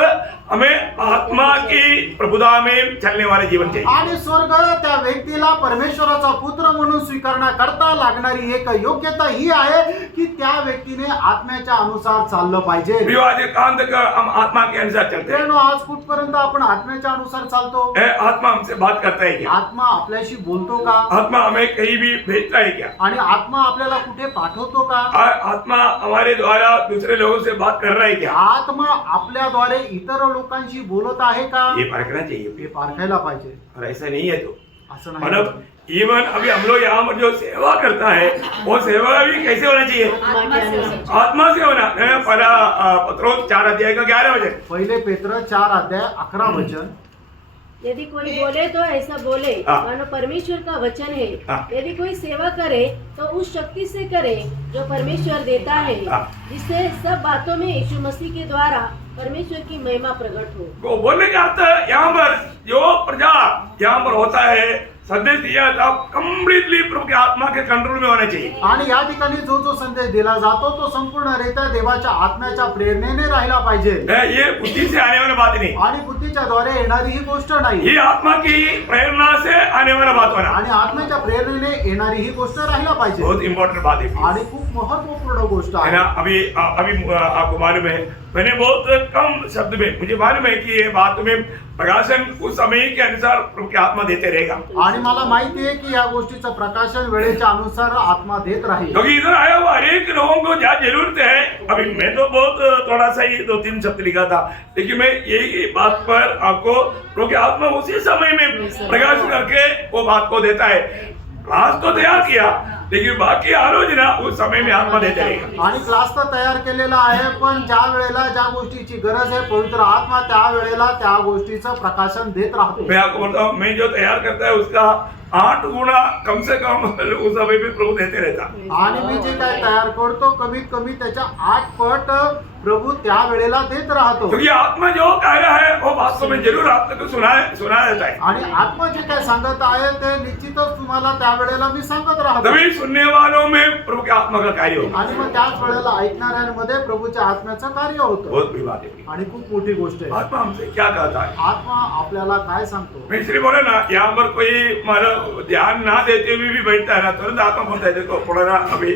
हमें आत्मा की प्रभुता में चलने वाले जीवन चाहिए। आणि स्वर्ग त्या व्यक्तीला परमेश्वराचा पुत्र म्हणून स्वीकारण्याकरता लागणारी एक योग्यता ही आहे की त्या व्यक्तीने आत्म्याच्या अनुसार चाललं पाहिजे. विवाह कांत का हम आत्मा के अनुसार चलते हैं। मित्रांनो, आज कुठपर्यंत आपण आत्म्याच्या अनुसार चालतो? है, आत्मा हमसे बात करता है क्या? आत्मा आपल्याशी बोलतो का? आत्मा हमें कहीं भी भेजता है क्या? आणि आत्मा आपल्याला कुठे पाठवतो का? आत्मा हमारे द्वारा दूसरे लोगों से बात कर रहा है क्या? आत्मा आपल्याद्वारे इतर लोकांशी बोलत आहे का? ये परखना चाहिए। हे पारखायला पाहिजे. और ऐसा नहीं है तो असं नाही. मतलब इवन अभी हम लोग यहाँ पर जो सेवा करता है वो सेवा भी कैसे होना चाहिए? आत्मा के अनुसार। आत्मा से होना है। पहला पत्रोस 4 अध्याय का 11 वचन। पहिले पेत्र 4 अध्याय 11 वचन. यदि कोई बोले तो ऐसा बोले हाँ। मानो परमेश्वर का वचन है। हाँ। यदि कोई सेवा करे तो उस शक्ति से करे जो परमेश्वर देता है, हाँ। जिससे सब बातों में यीशु मसीह के द्वारा परमेश्वर की महिमा प्रकट हो। वो बोलने का अर्थ है यहाँ पर जो प्रजा यहाँ पर होता है संदेश दिया था कम्प्लीटली प्रभु के आत्मा के कंट्रोल में होना चाहिए। आणि या ठिकाणी जो जो संदेश दिला जातो तो संपूर्णरित्या देवाच्या आत्म्याच्या प्रेरणेने राहिला पाहिजे. ये बुद्धि से आने वाला बात नहीं, आणि बुद्धीच्या द्वारे येणारी ही गोष्ट नाही. ये आत्मा की प्रेरणा से आने वाला बात होना आणि आत्म्याच्या प्रेरणेने येणारी ही गोष्ट राहिला पाहिजे. बहुत इंपॉर्टेंट बात है। आणि खूप महत्वपूर्ण गोष्ट है आहे. ना, अभी अभी आपको मालूम है मैंने बहुत कम शब्द में मुझे मालूम है कि ये बात में प्रकाशन उस समय के अनुसार प्रभु की आत्मा देते रहेगा। आणि मला माहिती आहे की या गोष्टीचं प्रकाशन वेळेच्या अनुसार आत्मा देत राहील. क्योंकि इधर आया हुआ हरेक लोगों को जहाँ जरूरत है। अभी मैं तो बहुत थोड़ा सा ही 2-3 शब्द लिखा था, लेकिन मैं यही बात पर आपको प्रभु की आत्मा उसी समय में प्रकाश करके वो बात को देता है। क्लास तो तैयार किया लेकिन बाकी आलोचना उस समय में आत्मा देते रहेगा। आणि क्लास तर तयार केलेला आहे, पण ज्या वेळेला ज्या गोष्टीची गरज आहे पवित्र आत्मा त्या वेळेला त्या गोष्टीचं प्रकाशन देत राहतो. मैं आपको बोलता हूँ, मैं जो तैयार करता है उसका 8 गुना कम से कम उस समय में प्रभु देते रहता। आणि मी जे काय तयार करतो कमीत कमी त्याच्या 8 पट प्रभु त्या वेळेला देत राहतो. क्योंकि आत्मा जो कह रहा है वो वास्तव में जरूर आपको सुना देता है। आणि आत्मा जे काय सांगत आहे ते निश्चितच तुम्हाला त्या वेळेला मी सांगत राहतो. तभी सुनने वालों में प्रभु के आत्मा का कार्य होगा। आणि मग त्याच वेळेला ऐकणाऱ्यांमध्ये प्रभूच्या आत्म्याचं कार्य होतं. बहुत बड़ी बात है। आणि खूप मोठी गोष्ट आहे. आत्मा हमसे क्या कहता है? आत्मा आपल्याला काय सांगतो? मैं इसलिए बोला ना, यहाँ पर कोई मतलब ध्यान ना देते हुए भी बैठता है ना, तुरंत आत्मा बोलता है देखो पढ़ा ना, अभी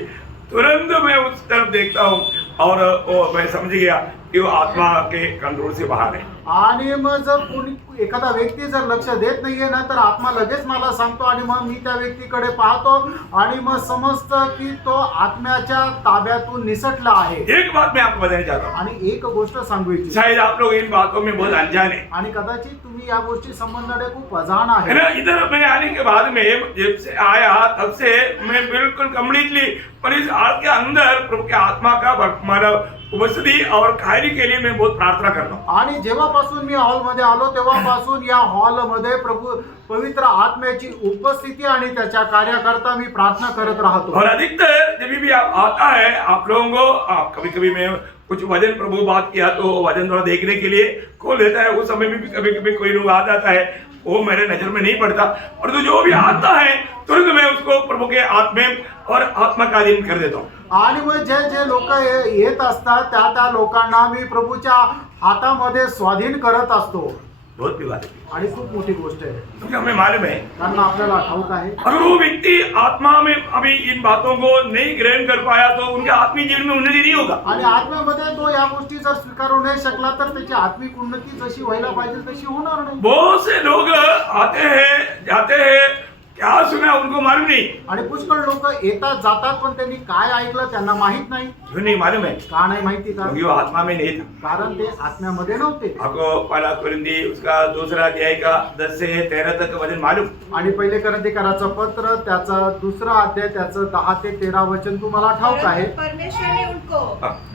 तुरंत मैं उस तरफ देखता हूँ और वो मैं समझ गया कि वो आत्मा के कंट्रोल से बाहर है। आणि मग जर कोणी एखादा व्यक्ती जर लक्ष देत नाहीये ना तर आत्मा लगेच मला सांगतो आणि मग मी त्या व्यक्तीकडे पाहतो आणि मग समजतं की तो आत्म्याच्या ताब्यातून निसटला आहे. एक बात मैं आपको बताना चाहता हूँ, आणि एक गोष्ट सांगू इच्छितो शायद आप लोग इन बातों में बहुत अनजान है आणि कदाचित तुम्ही या गोष्टी संबंधाने खूप अजाण है आहे. ना. इधर मैं आने के बाद में जब से आया तब से मैं बिल्कुल कम्प्लीटली पर इस हाल के अंदर प्रभु के आत्मा का मतलब उपस्थिति और कार्य के लिए मैं बहुत प्रार्थना करता हूँ. आणि जेव्हापासून मी हॉलमध्ये आलो तेव्हापासून या हॉलमध्ये प्रभु पवित्र आत्म्याची उपस्थिती आणि त्याच्या कार्याकरता मी प्रार्थना करत राहतो. और अधिकतर जब भी आप आता है आप लोगों को कभी कभी मैं कुछ वजन प्रभु बात किया तो वजन थोड़ा देखने के लिए खोल देता है. उस समय में भी कभी कभी कोई लोग आ जाता है, वो मेरे नजर में नहीं पड़ता, और तो जो भी आता है तुरंत मैं उसको प्रभु के आत्मे और आत्मा का अधीन कर देता हूँ. आणि मग जे जे लोक येत असतात त्या लोकांना मी प्रभूच्या हातामध्ये स्वाधीन करत असतो. बहुत भी बात है, आणि खूप मोठी गोष्ट आहे क्योंकि हमें मालूम है कारण आपल्याला ठाऊक आहे अगर वो व्यक्ति आत्मा में अभी इन बातों को नहीं ग्रहण कर पाया तो उनके आत्मिक जीवन में उन्नति नहीं होगा. आणि आत्म्यामध्ये तो या गोष्टी जर स्वीकारू नाही शकला तर त्याची आत्मिक उन्नती जशी व्हायला पाहिजे तशी होणार नाही. बहुत से लोग आते हैं जाते हैं, क्या सुना उनको मालूम नहीं. आणि पुष्कळ लोक येतात जातात पण त्यांनी काय ऐकलं त्यांना माहित नाही. क्यों नहीं मालूम है? का नाही माहिती का? क्योंकि वो आत्मा में नहीं था. कारण ते आत्म्यामध्ये नव्हते. आपको पहला कुरिन्थी उसका दूसरा अध्याय का 10 से 13 तक का वचन मालूम. आणि पहिले करंथीकराचं पत्र त्याचा दुसरा अध्याय त्याचं 10 ते 13 वचन तुम्हाला ठाऊक आहे. परमेश्वर ने उनको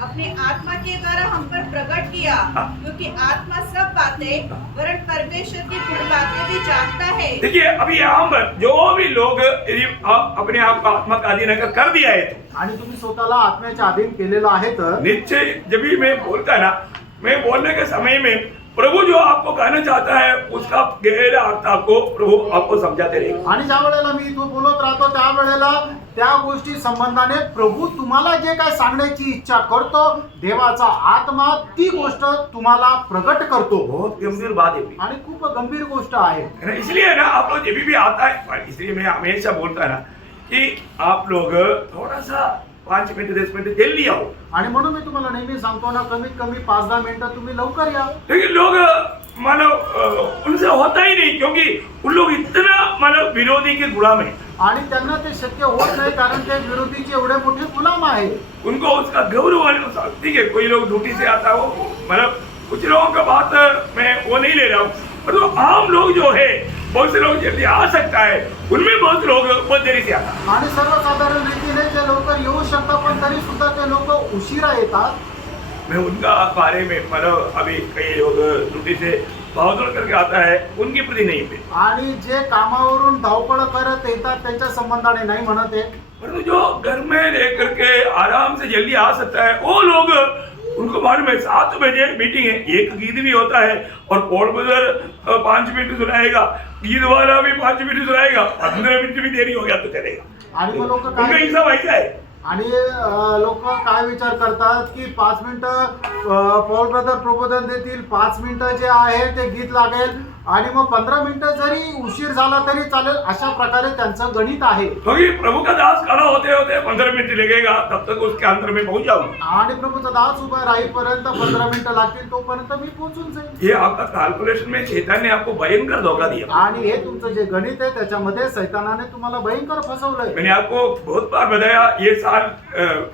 अपने आत्मा के द्वारा हम पर प्रकट किया, क्योंकि आत्मा सब बातें वरन परमेश्वर की गुण बातें भी जानता है. देखिए अभी यहाँ पर जो भी लोग यदि आप अपने आप को आत्मा का अधीन अगर कर दिया है तो आणि तुम्ही स्वतःला आत्म्याच्या अधीन केलेलं आहे तर निश्चय जब भी मैं बोलता ना, मैं बोलने के समय में प्रभु जो आपको कहना चाहता है उसका गहरा अर्थ आपको प्रभु आपको समझाते रहेगा. आणि ज्या वेळेला मी इथं बोलत राहतो त्या वेळेला त्या गोष्टी संबंधाने प्रभू तुम्हाला जे काय सांगण्याची इच्छा करतो देवाचा आत्मा ती गोष्ट तुम्हाला प्रकट करतो. बहुत गंभीर बात है आणि खूप गंभीर गोष्ट आहे. है ना. इसलिए ना आप लोग जब भी आता है, इसलिए मैं हमेशा बोलता ना कि आप लोग थोड़ा सा 5 मिनट 10 मिनट जल्दी आओ. आणि म्हणून मी तुम्हाला नेहमी सांगतो ना कमीत कमी 5-10 मिनिटं तुम्ही लवकर या. लेकिन लोग मानो उनसे होता ही नहीं, क्योंकि उन लोग इतना मानो विरोधी के गुलाम है. आणि त्यांना ते शक्य होत नाही कारण ते विरोधीचे एवढे मोठे गुलाम आहे. उनको उसका गौरव, ठीक है कोई लोग ड्यूटी से आता हो, मतलब कुछ लोगों का बात मैं वो नहीं ले रहा हूँ, पर तो आम लोग जो है बहुत से लोग जल्दी आ सकता है, उनमें बहुत लोग बहुत देरी से आता. आणि सर्वसाधारण रीतीने ते लवकर येऊ शकतात पण तरी सुद्धा ते लोक उशिरा येतात. मैं उनका बारे में मतलब अभी कई लोग ड्यूटी से भागदौड़ करके आता है उनके प्रति नहीं पे, आणि जे कामावरून धावपळ करत येतात त्यांच्या संबंधाने नाही म्हणत आहे, परंतु जो घर में रह करके आराम से जल्दी आ सकता है वो लोग उनको मालूम है 7 बजे मीटिंग है, एक गीत भी होता है और पोल बजर 5 मिनट सुनाएगा, गीत वाला भी 5 मिनट सुनाएगा, 15 मिनट भी देरी हो गया तो चलेगा. आणि मग लोक उनका काय हिसाब ऐसा है. आणि लोक काय विचार करतात की 5 मिनिटं पॉल ब्रदर प्रबोधन देतील, 5 मिनिटं जे आहे ते गीत लागेल आणि मग 15 मिनिटं जरी उशीर झाला तरी चालेल, अशा प्रकारे त्यांचं गणित आहे. क्योंकि प्रभु का दास खड़ा होते होते 15 मिनट लगेगा, तब तक उसके अंदर में पहुंच जाऊंगा. आणि प्रभूचा दास उभा राहीपर्यंत 15 मिनिटं लागतील तोपर्यंत मी पोहोचून जाईल. ये आपका कैलकुलेशन में शैतान ने आपको भयंकर धोखा दिया. आणि हे तुमचं जे गणित आहे त्याच्यामध्ये सैतानाने तुम्हाला भयंकर फसवलंय. मैंने आपको बहुत बार बताया, ये साल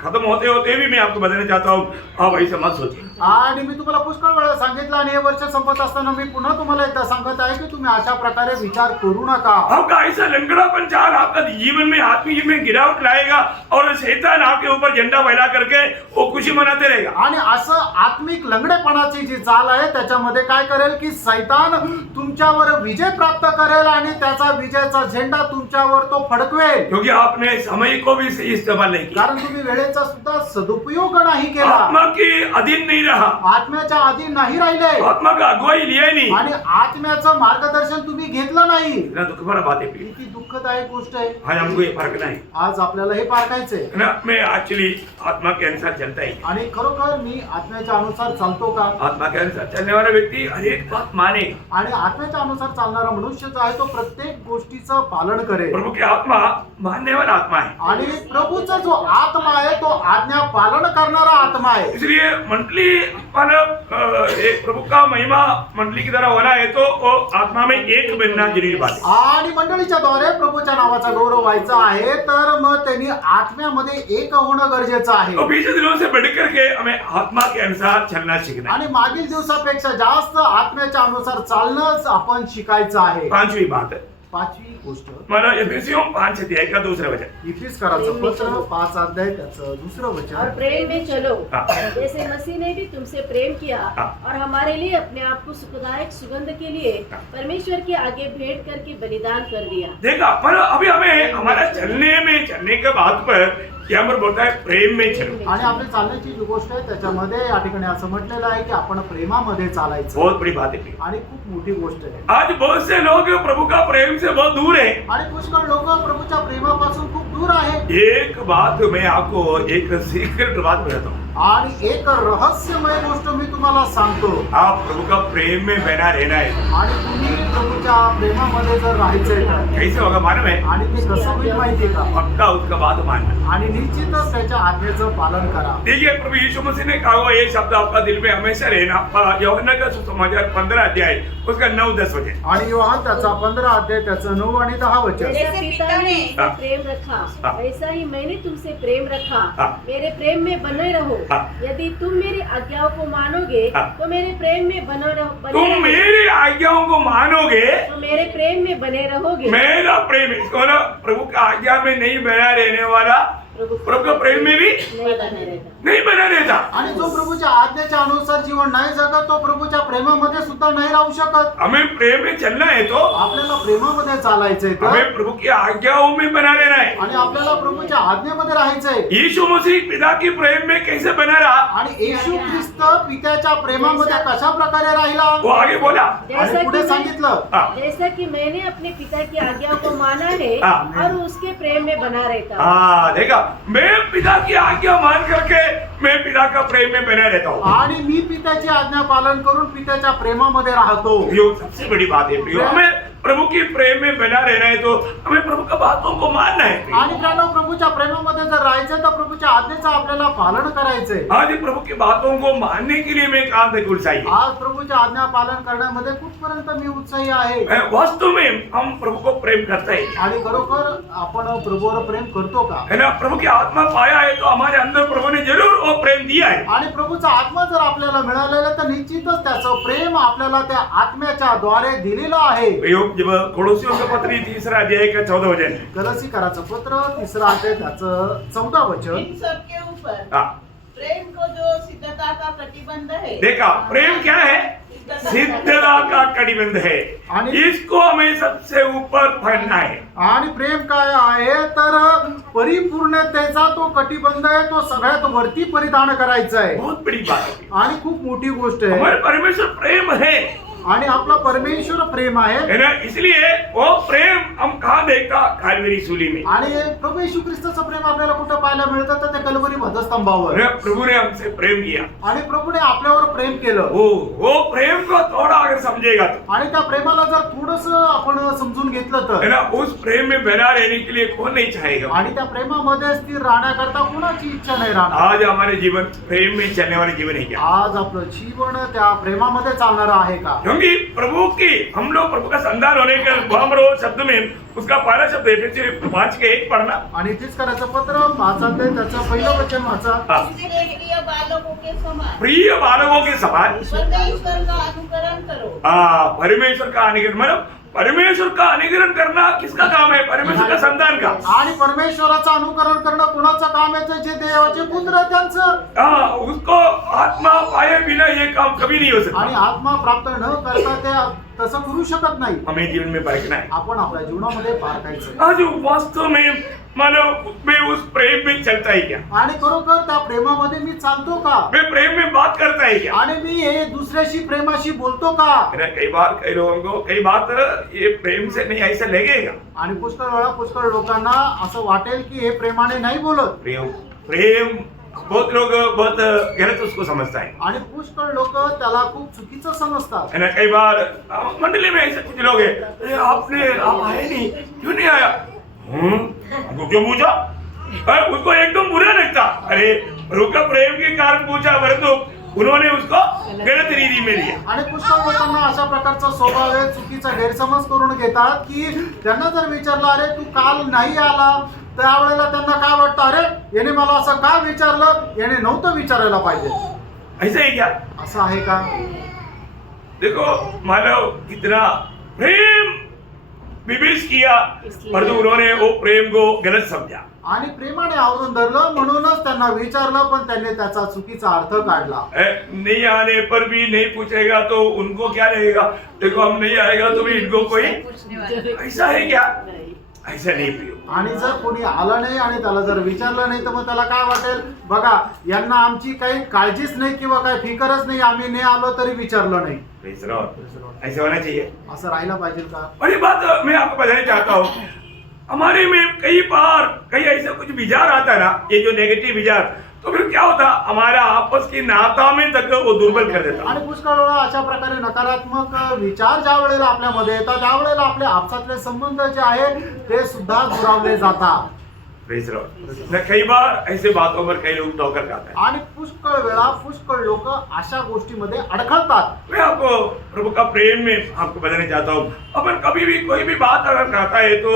खत्म होते होते भी मैं आपको बताना चाहता हूँ, आप ऐसे मत सोचिए. आणि मी तुम्हाला पुष्कळ वेळा सांगितलं आणि हे वर्ष संपत असताना मी पुन्हा तुम्हाला एकदा सांगत आहे की तुम्ही अशा प्रकारे विचार करू नका. आपका ऐसा लंगड़ापन चाल आपका जीवन में आत्मिक जीवन में गिरावट लाएगा और शैतान आपके ऊपर झंडा फैला करके वो खुशी मनाते रहेगा. आणि असं आत्मिक लंगडेपणाची जी चाल आहे त्याच्यामध्ये काय करेल की सैतान तुमच्यावर विजय प्राप्त करेल आणि त्याचा विजयाचा झेंडा तुमच्यावर तो फडकवेल. क्योंकि आपने समय को भी सही इस्तेमाल नहीं किया, कारण तुम्ही वेळेचा सुद्धा सदुपयोग नाही केला, आत्मा के अधीन नहीं रहा, आत्म्याच्या अधीन नाही राहिले आत्मा का अगुवाई लिया नहीं. आणि आत्म्याचं मार्गदर्शन तुम्ही घेतलं नाही. इतना दुख भरा बात है. किती दुःखदायक गोष्ट आहे. आज हमको ये फर्क नहीं आज आपल्याला हे पारखायचंय. है ना. मैं एक्चुअली आत्मा के अनुसार चलता ही, आणि खरोखर मी आत्म्याच्या अनुसार चालतो का? आत्मा के अनुसार चलने वाला व्यक्ति हर एक बात मानेगा. आणि आत्म्याच्या अनुसार चालणारा मनुष्य जो आहे तो प्रत्येक गोष्टीचं पालन करेल. प्रभु की आत्मा मानने वाला आत्मा है. आणि प्रभूचा जो आत्मा आहे तो आज्ञा पालन करणारा आत्मा आहे. इसलिए मंडली मतलब एक प्रभु का महिमा मंडली की तरह होना है तो वो आत्मा में एक बनना जरूरी बात है। आणि मंडळीच्या द्वारे प्रभूच्या नावाचा गौरव व्हायचा आहे तर मग त्यांनी आत्म्यामध्ये एक होणं गरजेचं आहे. तो पिछले दिनों से बढ़ करके हमें आत्मा के अनुसार चलना सीखना है। आणि मागील दिवसापेक्षा जास्त आत्म्याच्या अनुसार चालणंच आपण शिकायचं आहे. पांचवी बात है पाचवी गोष्ट मतलब एफेसियों 5 अध्याय का दूसरा वचन। इफिसकराचं पत्र 5 अध्याय त्याचं दुसरं और वचन. प्रेम में चलो हाँ। जैसे मसीह ने भी तुमसे प्रेम किया हाँ। और हमारे लिए अपने आप को सुखदायक सुगंध के लिए हाँ। परमेश्वर के आगे भेंट करके बलिदान कर दिया। देखा पर अभी हमें हमारा चलने के बाद पर यहाँ पर बोलता है प्रेम में चलो। आणि आपली चालण्याची जी गोष्ट आहे त्याच्यामध्ये या ठिकाणी असं म्हटलेलं आहे की आपण प्रेमामध्ये चालायचं. बहुत बड़ी बात है। आणि खूप मोठी गोष्ट आहे. आज बहुत से लोग प्रभु का प्रेम से बहुत दूर है। आणि पुष्कळ लोक प्रभूच्या प्रेमापासून खूप दूर आहे. एक बात मैं आपको एक सीक्रेट बात बताता हूँ। आणि एक रहस्यमय गोष्ट मी तुम्हाला सांगतो. आप प्रभु का प्रेम में बना रहना है। आणि तुम्ही प्रभूच्या प्रेमामध्ये जर राहायचंय तर कैसे होगा मालूम है? आणि ते कसं होईल माहितीये का? पक्का उसका बात मानना। आणि निश्चितच त्याच्या आज्ञेचं पालन करा. देखिए प्रभु यीशु मसीह ने कहा हुआ ये शब्द आपका दिल में हमेशा रहना। यूहन्ना का सुसमाचार 15 अध्याय उसका 9-10 वचन। आणि योहान त्याचा 15 अध्याय त्याचं 9 आणि 10 वचन. जैसा पिता ने हाँ। तुमसे प्रेम रखा हाँ। वैसा ही मैंने तुमसे प्रेम रखा। हाँ। मेरे प्रेम में बने रहो। हाँ। यदि तुम मेरी आज्ञाओं को मानोगे हाँ। तो मेरे प्रेम में बने तुम रहो। मेरी आज्ञाओं को मानोगे तो मेरे प्रेम में बने रहोगे। मेरा प्रेम इसको ना प्रभु का आज्ञा में नहीं बना रहने वाला प्रभु का प्रेम में भी नहीं बने रहता। नहीं बना रहता। आणि जो प्रभूच्या आज्ञेच्या अनुसार जीवन नाही जगत तो प्रभूच्या प्रेमामध्ये सुद्धा नाही राहू शकत. हमें प्रेम में चलना है तो आपल्याला प्रेमामध्ये चालायचंय तर हमें प्रभु की आज्ञाओं में बना रहना है। आणि आपल्याला प्रभूच्या आज्ञेमध्ये राहायचंय. यीशु मसीह पिता के प्रेम में कैसे बना रहा आणि येशू ख्रिस्त पित्याच्या प्रेमामध्ये कशा प्रकारे राहिला वो आगे बोला। आणि पुढे सांगितलं हाँ। जैसा कि मैंने अपने पिता की आज्ञाओं को माना है हाँ। और उसके प्रेम में बना रहता हूँ। हाँ देखा मैं पिता की आज्ञा मान करके मैं पिता का प्रेम में बना रहता हूँ। आणि मी पित्याची आज्ञा पालन करून पित्याच्या प्रेमामध्ये राहतो. यो सबसे बड़ी बात है प्रियो। हमें प्रभु के प्रेम में बना रहना है तो हमें प्रभु का बातों को मानना है प्रियो। आणि प्रियानो प्रभूच्या प्रेमामध्ये जर राहायचं तर प्रभूच्या आज्ञेचं आपल्याला पालन करायचंय. आज प्रभु की बातों को मानने के लिए मैं काम तक चाहिए। आज प्रभूच्या आज्ञा पालन करण्यामध्ये कुठपर्यंत मी उत्साही आहे. वास्तव में हम प्रभु को प्रेम करते हैं आणि खरोखर आपण प्रभूवर प्रेम करतो का? है ना। प्रभु की आत्मा पाया है तो हमारे अंदर प्रभु ने जरूर वो प्रेम दिया है। आणि प्रभूचा आत्मा जर आपल्याला मिळालेला तर निश्चितच त्याचं प्रेम आपल्याला त्या आत्म्याच्या द्वारे दिलेलं आहे. प्रियो जब कोलोसियों का पत्र 3 अध्याय का 14 वचन। गलसीकराचं पत्र 3 अध्याय त्याचं 14 वचन. इन सब के ऊपर हाँ प्रेम को जो सिद्धता का कटिबंध है, देखा प्रेम क्या है? सिद्धता का कटिबंध है। इसको हमें सबसे ऊपर पहनना है। आणि प्रेम काय आहे तर परिपूर्णतेचा तो कटिबंध आहे तो सगळ्यात वरती परिधान करायचा आहे. बहुत बड़ी बात है। आणि खूप मोठी गोष्ट आहे. हमारे परमेश्वर प्रेम है आणि आपला परमेश्वर प्रेम आहे. है ना। इसलिए वो प्रेम हम कहाँ देखता? कालवरी सूली में। आणि प्रभू येशू ख्रिस्ताचं प्रेम आपल्याला कुठं पाहायला मिळतं तर ते कल्वरी वधस्तंभावर. है ना, प्रभु ने हमसे प्रेम किया। आणि प्रभूने आपल्यावर प्रेम केलं. वो प्रेम को थोड़ा अगर समझेगा तो आणि त्या प्रेमाला जर थोडस आपण समजून घेतलं है तर ना, उस प्रेम में बना रहने के लिए कौन नहीं चाहेगा? आणि त्या प्रेमामध्ये स्थिर राहण्याकरता कोणाची इच्छा नाही राहणार. आज हमारे जीवन प्रेम में चलने वाले जीवन है क्या? आज आपलं जीवन त्या प्रेमामध्ये चालणार आहे का? क्योंकि प्रभु की हम लोग प्रभु का संतान होने के बमरो शब्द में उसका पहला शब्द एफेसियों 5:1 पढ़ना। आणि तेच करायचं पत्र 5 अध्याय त्याचं पहिलं वचन वाचा. हाँ। इसलिए प्रिय बालकों के समान प्रिय बालकों के समान परमेश्वर का अनुकरण करो। परमेश्वर का अनुकरण मतलब परमेश्वर का अनुकरण करना किसका काम है? परमेश्वर का संतान का। आणि परमेश्वराचं अनुकरण करणं कोणाचं काम आहे? जे देवाचे पुत्र आहेत त्यांचं. उसको आत्मा पाए बिना ये काम कभी नहीं हो सकता। आणि आत्मा प्राप्त न करता ते तसं करू शकत नाही. हमें जीवन में परखना है। आपण आपल्या जीवनामध्ये पारखायचं. आज वास्तव में मानो मैं उस प्रेम में चलता है क्या? आणि खरोखर त्या प्रेमामध्ये मी चालतो का? मैं प्रेम में बात करता है क्या? आणि मी हे दुसऱ्याशी प्रेमाशी बोलतो का? कई बार कई लोगों को कई बात ये प्रेम से नहीं ऐसा लगेगा। आणि पुष्कळ वेळा पुष्कळ लोकांना असं वाटेल की हे प्रेमाने नाही बोलत. प्रेम बहुत लोग बहुत गलत उसको समझता है। आणि पुष्कळ लोक त्याला खूप चुकीचं समजतात. है ना। कई बार मंडली में ऐसे कुछ लोग हैं, आप आए नहीं, क्यों नहीं आया? हमको क्यों पूछा? उसको एकदम बुरा लगता। अरे प्रभु का प्रेम के कारण पूछा, परंतु उन्होंने उसको गलत रीति में लिया। आणि पुष्कळ लोकांना अशा प्रकारचा स्वभाव आहे, चुकीचा गैरसमज करून घेतात की त्यांना जर विचारलं अरे तू काल नाही आला, त्यावेळेला त्यांना काय वाटतं, अरे याने मला असं का विचारलं, याने नव्हतं विचारायला पाहिजे. ऐसा है क्या? असं आहे का? देखो मानव कितना प्रेम विवेश किया, परंतु उन्होंने वो प्रेम को गलत समझा। आणि प्रेमाने आवरून धरलं म्हणूनच त्यांना विचारलं, पण त्यांनी त्याचा चुकीचा अर्थ काढला. नहीं आने पर भी नहीं पूछेगा तो उनको क्या लगेगा, देखो हम नहीं आएगा तो भी इनको कोई, ऐसा है क्या? ऐसा नहीं प्रियो। आणि जर कोणी आलं नाही आणि त्याला जर विचारलं नाही तर मग त्याला काय वाटेल, बघा यांना आमची काही काळजीच नाही किंवा काही फिकरच नाही, आम्ही नाही आलो तरी विचारलं नाही. ऐसा होना चाहिए। असं राहायला पाहिजे का? बड़ी बात मैं आपको बताना चाहता हूँ, हमारे में कई बार कई ऐसा कुछ विचार आता है ना, ये जो नेगेटिव विचार, तो फिर क्या होता, हमारा आपस की नाता में तक वो दुर्बल कर देता। आणि पुष्कळ वेळा अशा प्रकारे नकारात्मक विचार ज्या वेळेला आपल्यामध्ये येतात त्यावेळेला आपले आपसातले संबंध जे आहे ते सुद्धा दुरावले जातात. कई बार ऐसे बातों पर कई लोग टोकर खाते हैं। आणि पुष्कळ वेळा पुष्कळ लोक अशा गोष्टीमध्ये अडखळतात. मैं आपको प्रभु का प्रेम में आपको बताना चाहता हूँ, अपन कभी भी कोई भी बात अगर कहता है तो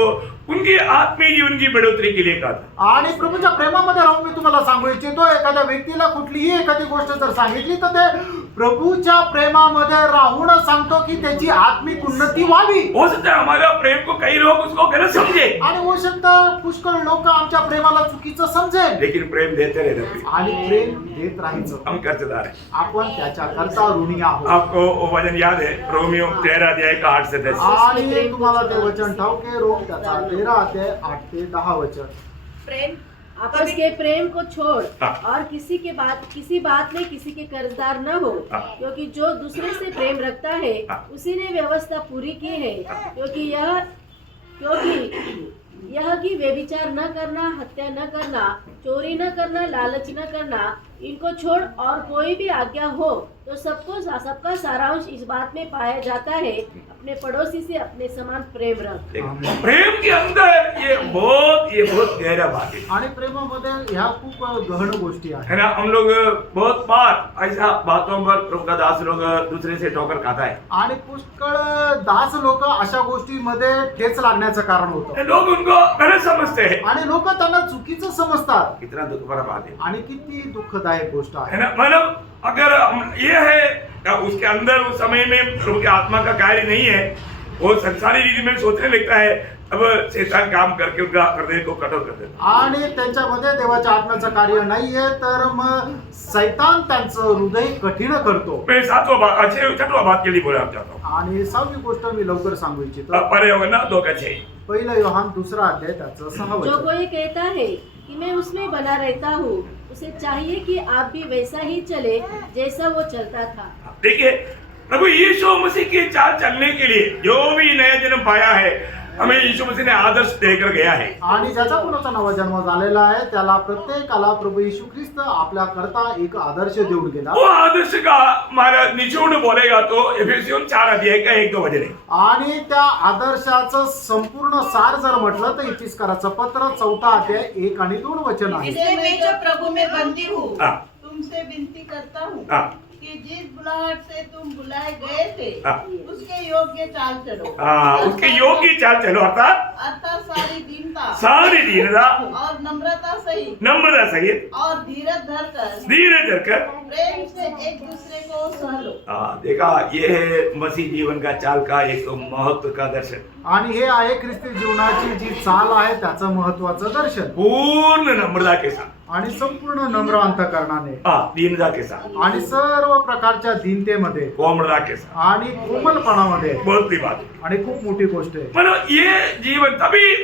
उनकी आत्मीय जीवन की बढ़ोतरी के लिए कहता। आणि प्रभूच्या प्रेमामध्ये राहून मी तुम्हाला सांगू इच्छितो, एखाद्या व्यक्तीला कुठलीही एखादी गोष्ट जर सांगितली तर ते प्रभूच्या प्रेमामध्ये राहून सांगतो की त्याची आत्मिक उन्नती व्हावी. हो सकता है हमारा प्रेम को कई लोग उसको गलत समझे, आणि होऊ शकतं पुष्कळ लोक आमच्या प्रेमाला चुकीचं समजेल, लेकिन प्रेम देते रहते। आणि प्रेम देत राहायचं. हम कर्जदार हैं। आपण त्याच्या करता ऋणी आहोत. आपको वो वचन याद है, रोमियो 13 अध्याय का 8 से 10। आणि तुम्हाला ते वचन ठाऊक आहे, रोम त्याचा 13 अध्याय 8 ते 10 वचन. फ्रेंड, आपस के प्रेम को छोड़ हाँ। और किसी बात में किसी के कर्जदार न हो, हाँ। क्योंकि जो दूसरे से प्रेम रखता है हाँ। उसी ने व्यवस्था पूरी की है। क्योंकि यह कि व्यभिचार न करना, हत्या न करना, चोरी न करना, लालच न करना, इनको छोड़ और कोई भी आज्ञा हो तो सबका सारांश इस बात में पाया जाता है, अपने पड़ोसी से अपने समान प्रेम रख। प्रेम के अंदर ये बहुत गहरा बात है। आणि प्रेमामध्ये ह्या खूप गहन गोष्टी आहेत. है ना, हम लोग बहुत बार ऐसा बातों पर प्रभु का दास लोग दूसरे से ठोकर खाता है। आणि पुष्कळ दास लोक अशा गोष्टीमध्ये ठेच लागण्याचं कारण होतं. लोग उनको गलत समझते हैं। आणि लोक त्यांना चुकीचं समजतात. कितना दुख भरा बात है। आणि किती दुःखदायक गोष्ट आहे. है ना, मतलब अगर हम ये है उसके अंदर उस समय में प्रभु की आत्मा का कार्य नहीं है, वो संसारी रीति में सोचने लगता है, अब शैतान काम करके उनका हृदय को कठोर कर देता। आणि त्यांच्यामध्ये देवाच्या आत्म्याचं कार्य नाहीये तर मग सैतान त्यांचं हृदय कठीण करतो. मैं छठवां बात के लिए बोला चाहता हूँ। आणि 6वी गोष्ट मी लवकर सांगू इच्छितो. परे होगा ना 2:6। पहिलं योहान 2 अध्याय त्याचं 6 जो वचन. कोई कहता है कि मैं उसमें बना रहता हूँ, उसे चाहिए कि आप भी वैसा ही चले जैसा वो चलता था। देखिए, प्रभु यीशु मसीह के चाल चलने के लिए जो भी नया जन्म पाया है, हमें यीशु मसीह ने आदर्श देकर गया है। आणि ज्याचा पुनचा नवा जन्म झालेला आहे त्याला प्रत्येकाला प्रभू येशू ख्रिस्त आपल्या करता एक आदर्श देऊन गेला. वो आदर्श का हमारा निचोड़ बोलेगा तो एफेसियन 4 अध्याय का 1-2 वचन है। आणि त्या आदर्शाचं संपूर्ण सार जर म्हटलं तर इफिसकाराचं पत्र 4 अध्याय 1 आणि 2 वचन आहे. इसलिए मैं जो प्रभु में बंदी हूँ, हाँ, तुमसे विनती करता हूँ हाँ, कि जिस बुलाहट से तुम बुलाए गए थे हाँ। उसके योग्य चाल चलो। हाँ, उसके योग्य चाल चलो, अर्थात सारी दीनता सारी दीनता और नम्रता सहित नम्रता सहित और धीरज धरकर धीरे धरकर प्रेम से एक दूसरे को सह लो। देखा, ये है मसीह जीवन का चाल का एक महत्व का दर्शन। आणि हे आहे ख्रिस्ती जीवनाची जी चाल आहे त्याचं महत्वाचं दर्शन. पूर्ण नम्रता के साथ आणि संपूर्ण नम्र अंतःकरणाने दीनता के साथ आणि सर्व प्रकारच्या दीनतेमध्ये कोमलता के साथ आणि कोमलपणामध्ये बहुत बड़ी बात है। आणि खूप मोठी गोष्ट आहे. मतलब ये जीवन तभी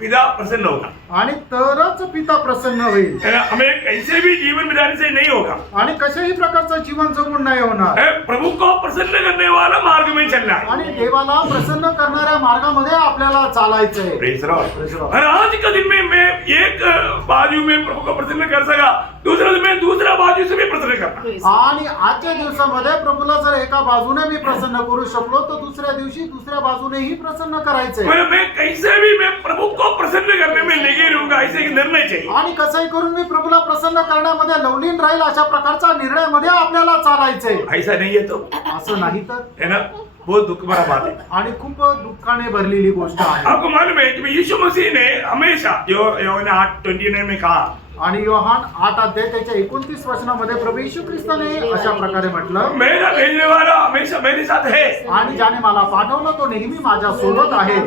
पिता प्रसन्न होगा, आणि तरच पिता प्रसन्न होईल. है ना, हमें कैसे भी जीवन बिताने से नहीं होगा। आणि कशाही प्रकारचं जीवन जगून नाही होणार. प्रभु को प्रसन्न करने वाला मार्ग में चलना है। आणि देवाला प्रसन्न करणाऱ्या मार्गामध्ये आपल्याला चालायचंय. Praise the Lord। और आज के दिन में मैं एक बाजू में प्रभु को प्रसन्न कर सका, दूसरा दिन में दूसरा बाजू से भी प्रसन्न करना। आणि आजच्या दिवसामध्ये प्रभूला जर एका बाजूने मी प्रसन्न करू शकलो तर दुसऱ्या दिवशी दुसऱ्या बाजूनेही प्रसन्न करायचंय. मैं कैसे भी मैं प्रभु को प्रसन्न करने में ये रहूंगा ऐसे एक निर्णय चाहिए। आणि कसंही करून मी प्रभूला प्रसन्न करण्यामध्ये लवलीन राहील अशा प्रकारचा निर्णयामध्ये आपल्याला चालायचंय। ऐसा नहीं है तो असं नाही तर है ना, बहुत दुख भरा बात है। आणि खूप दुःखाने भरलेली गोष्ट आहे। आपको मालूम है कि यीशु मसीह ने हमेशा यूहन्ना 8:29 में कहा, आणि योहान 8 अध्याय त्याच्या 29 वचनामध्ये प्रभू येशू ख्रिस्ताने अशा प्रकारे म्हटलं, मेरा भेजने वाला हमेशा मेरे साथ है। आणि ज्याने मला पाठवलं तो नेहमी माझ्या सोबत आहे।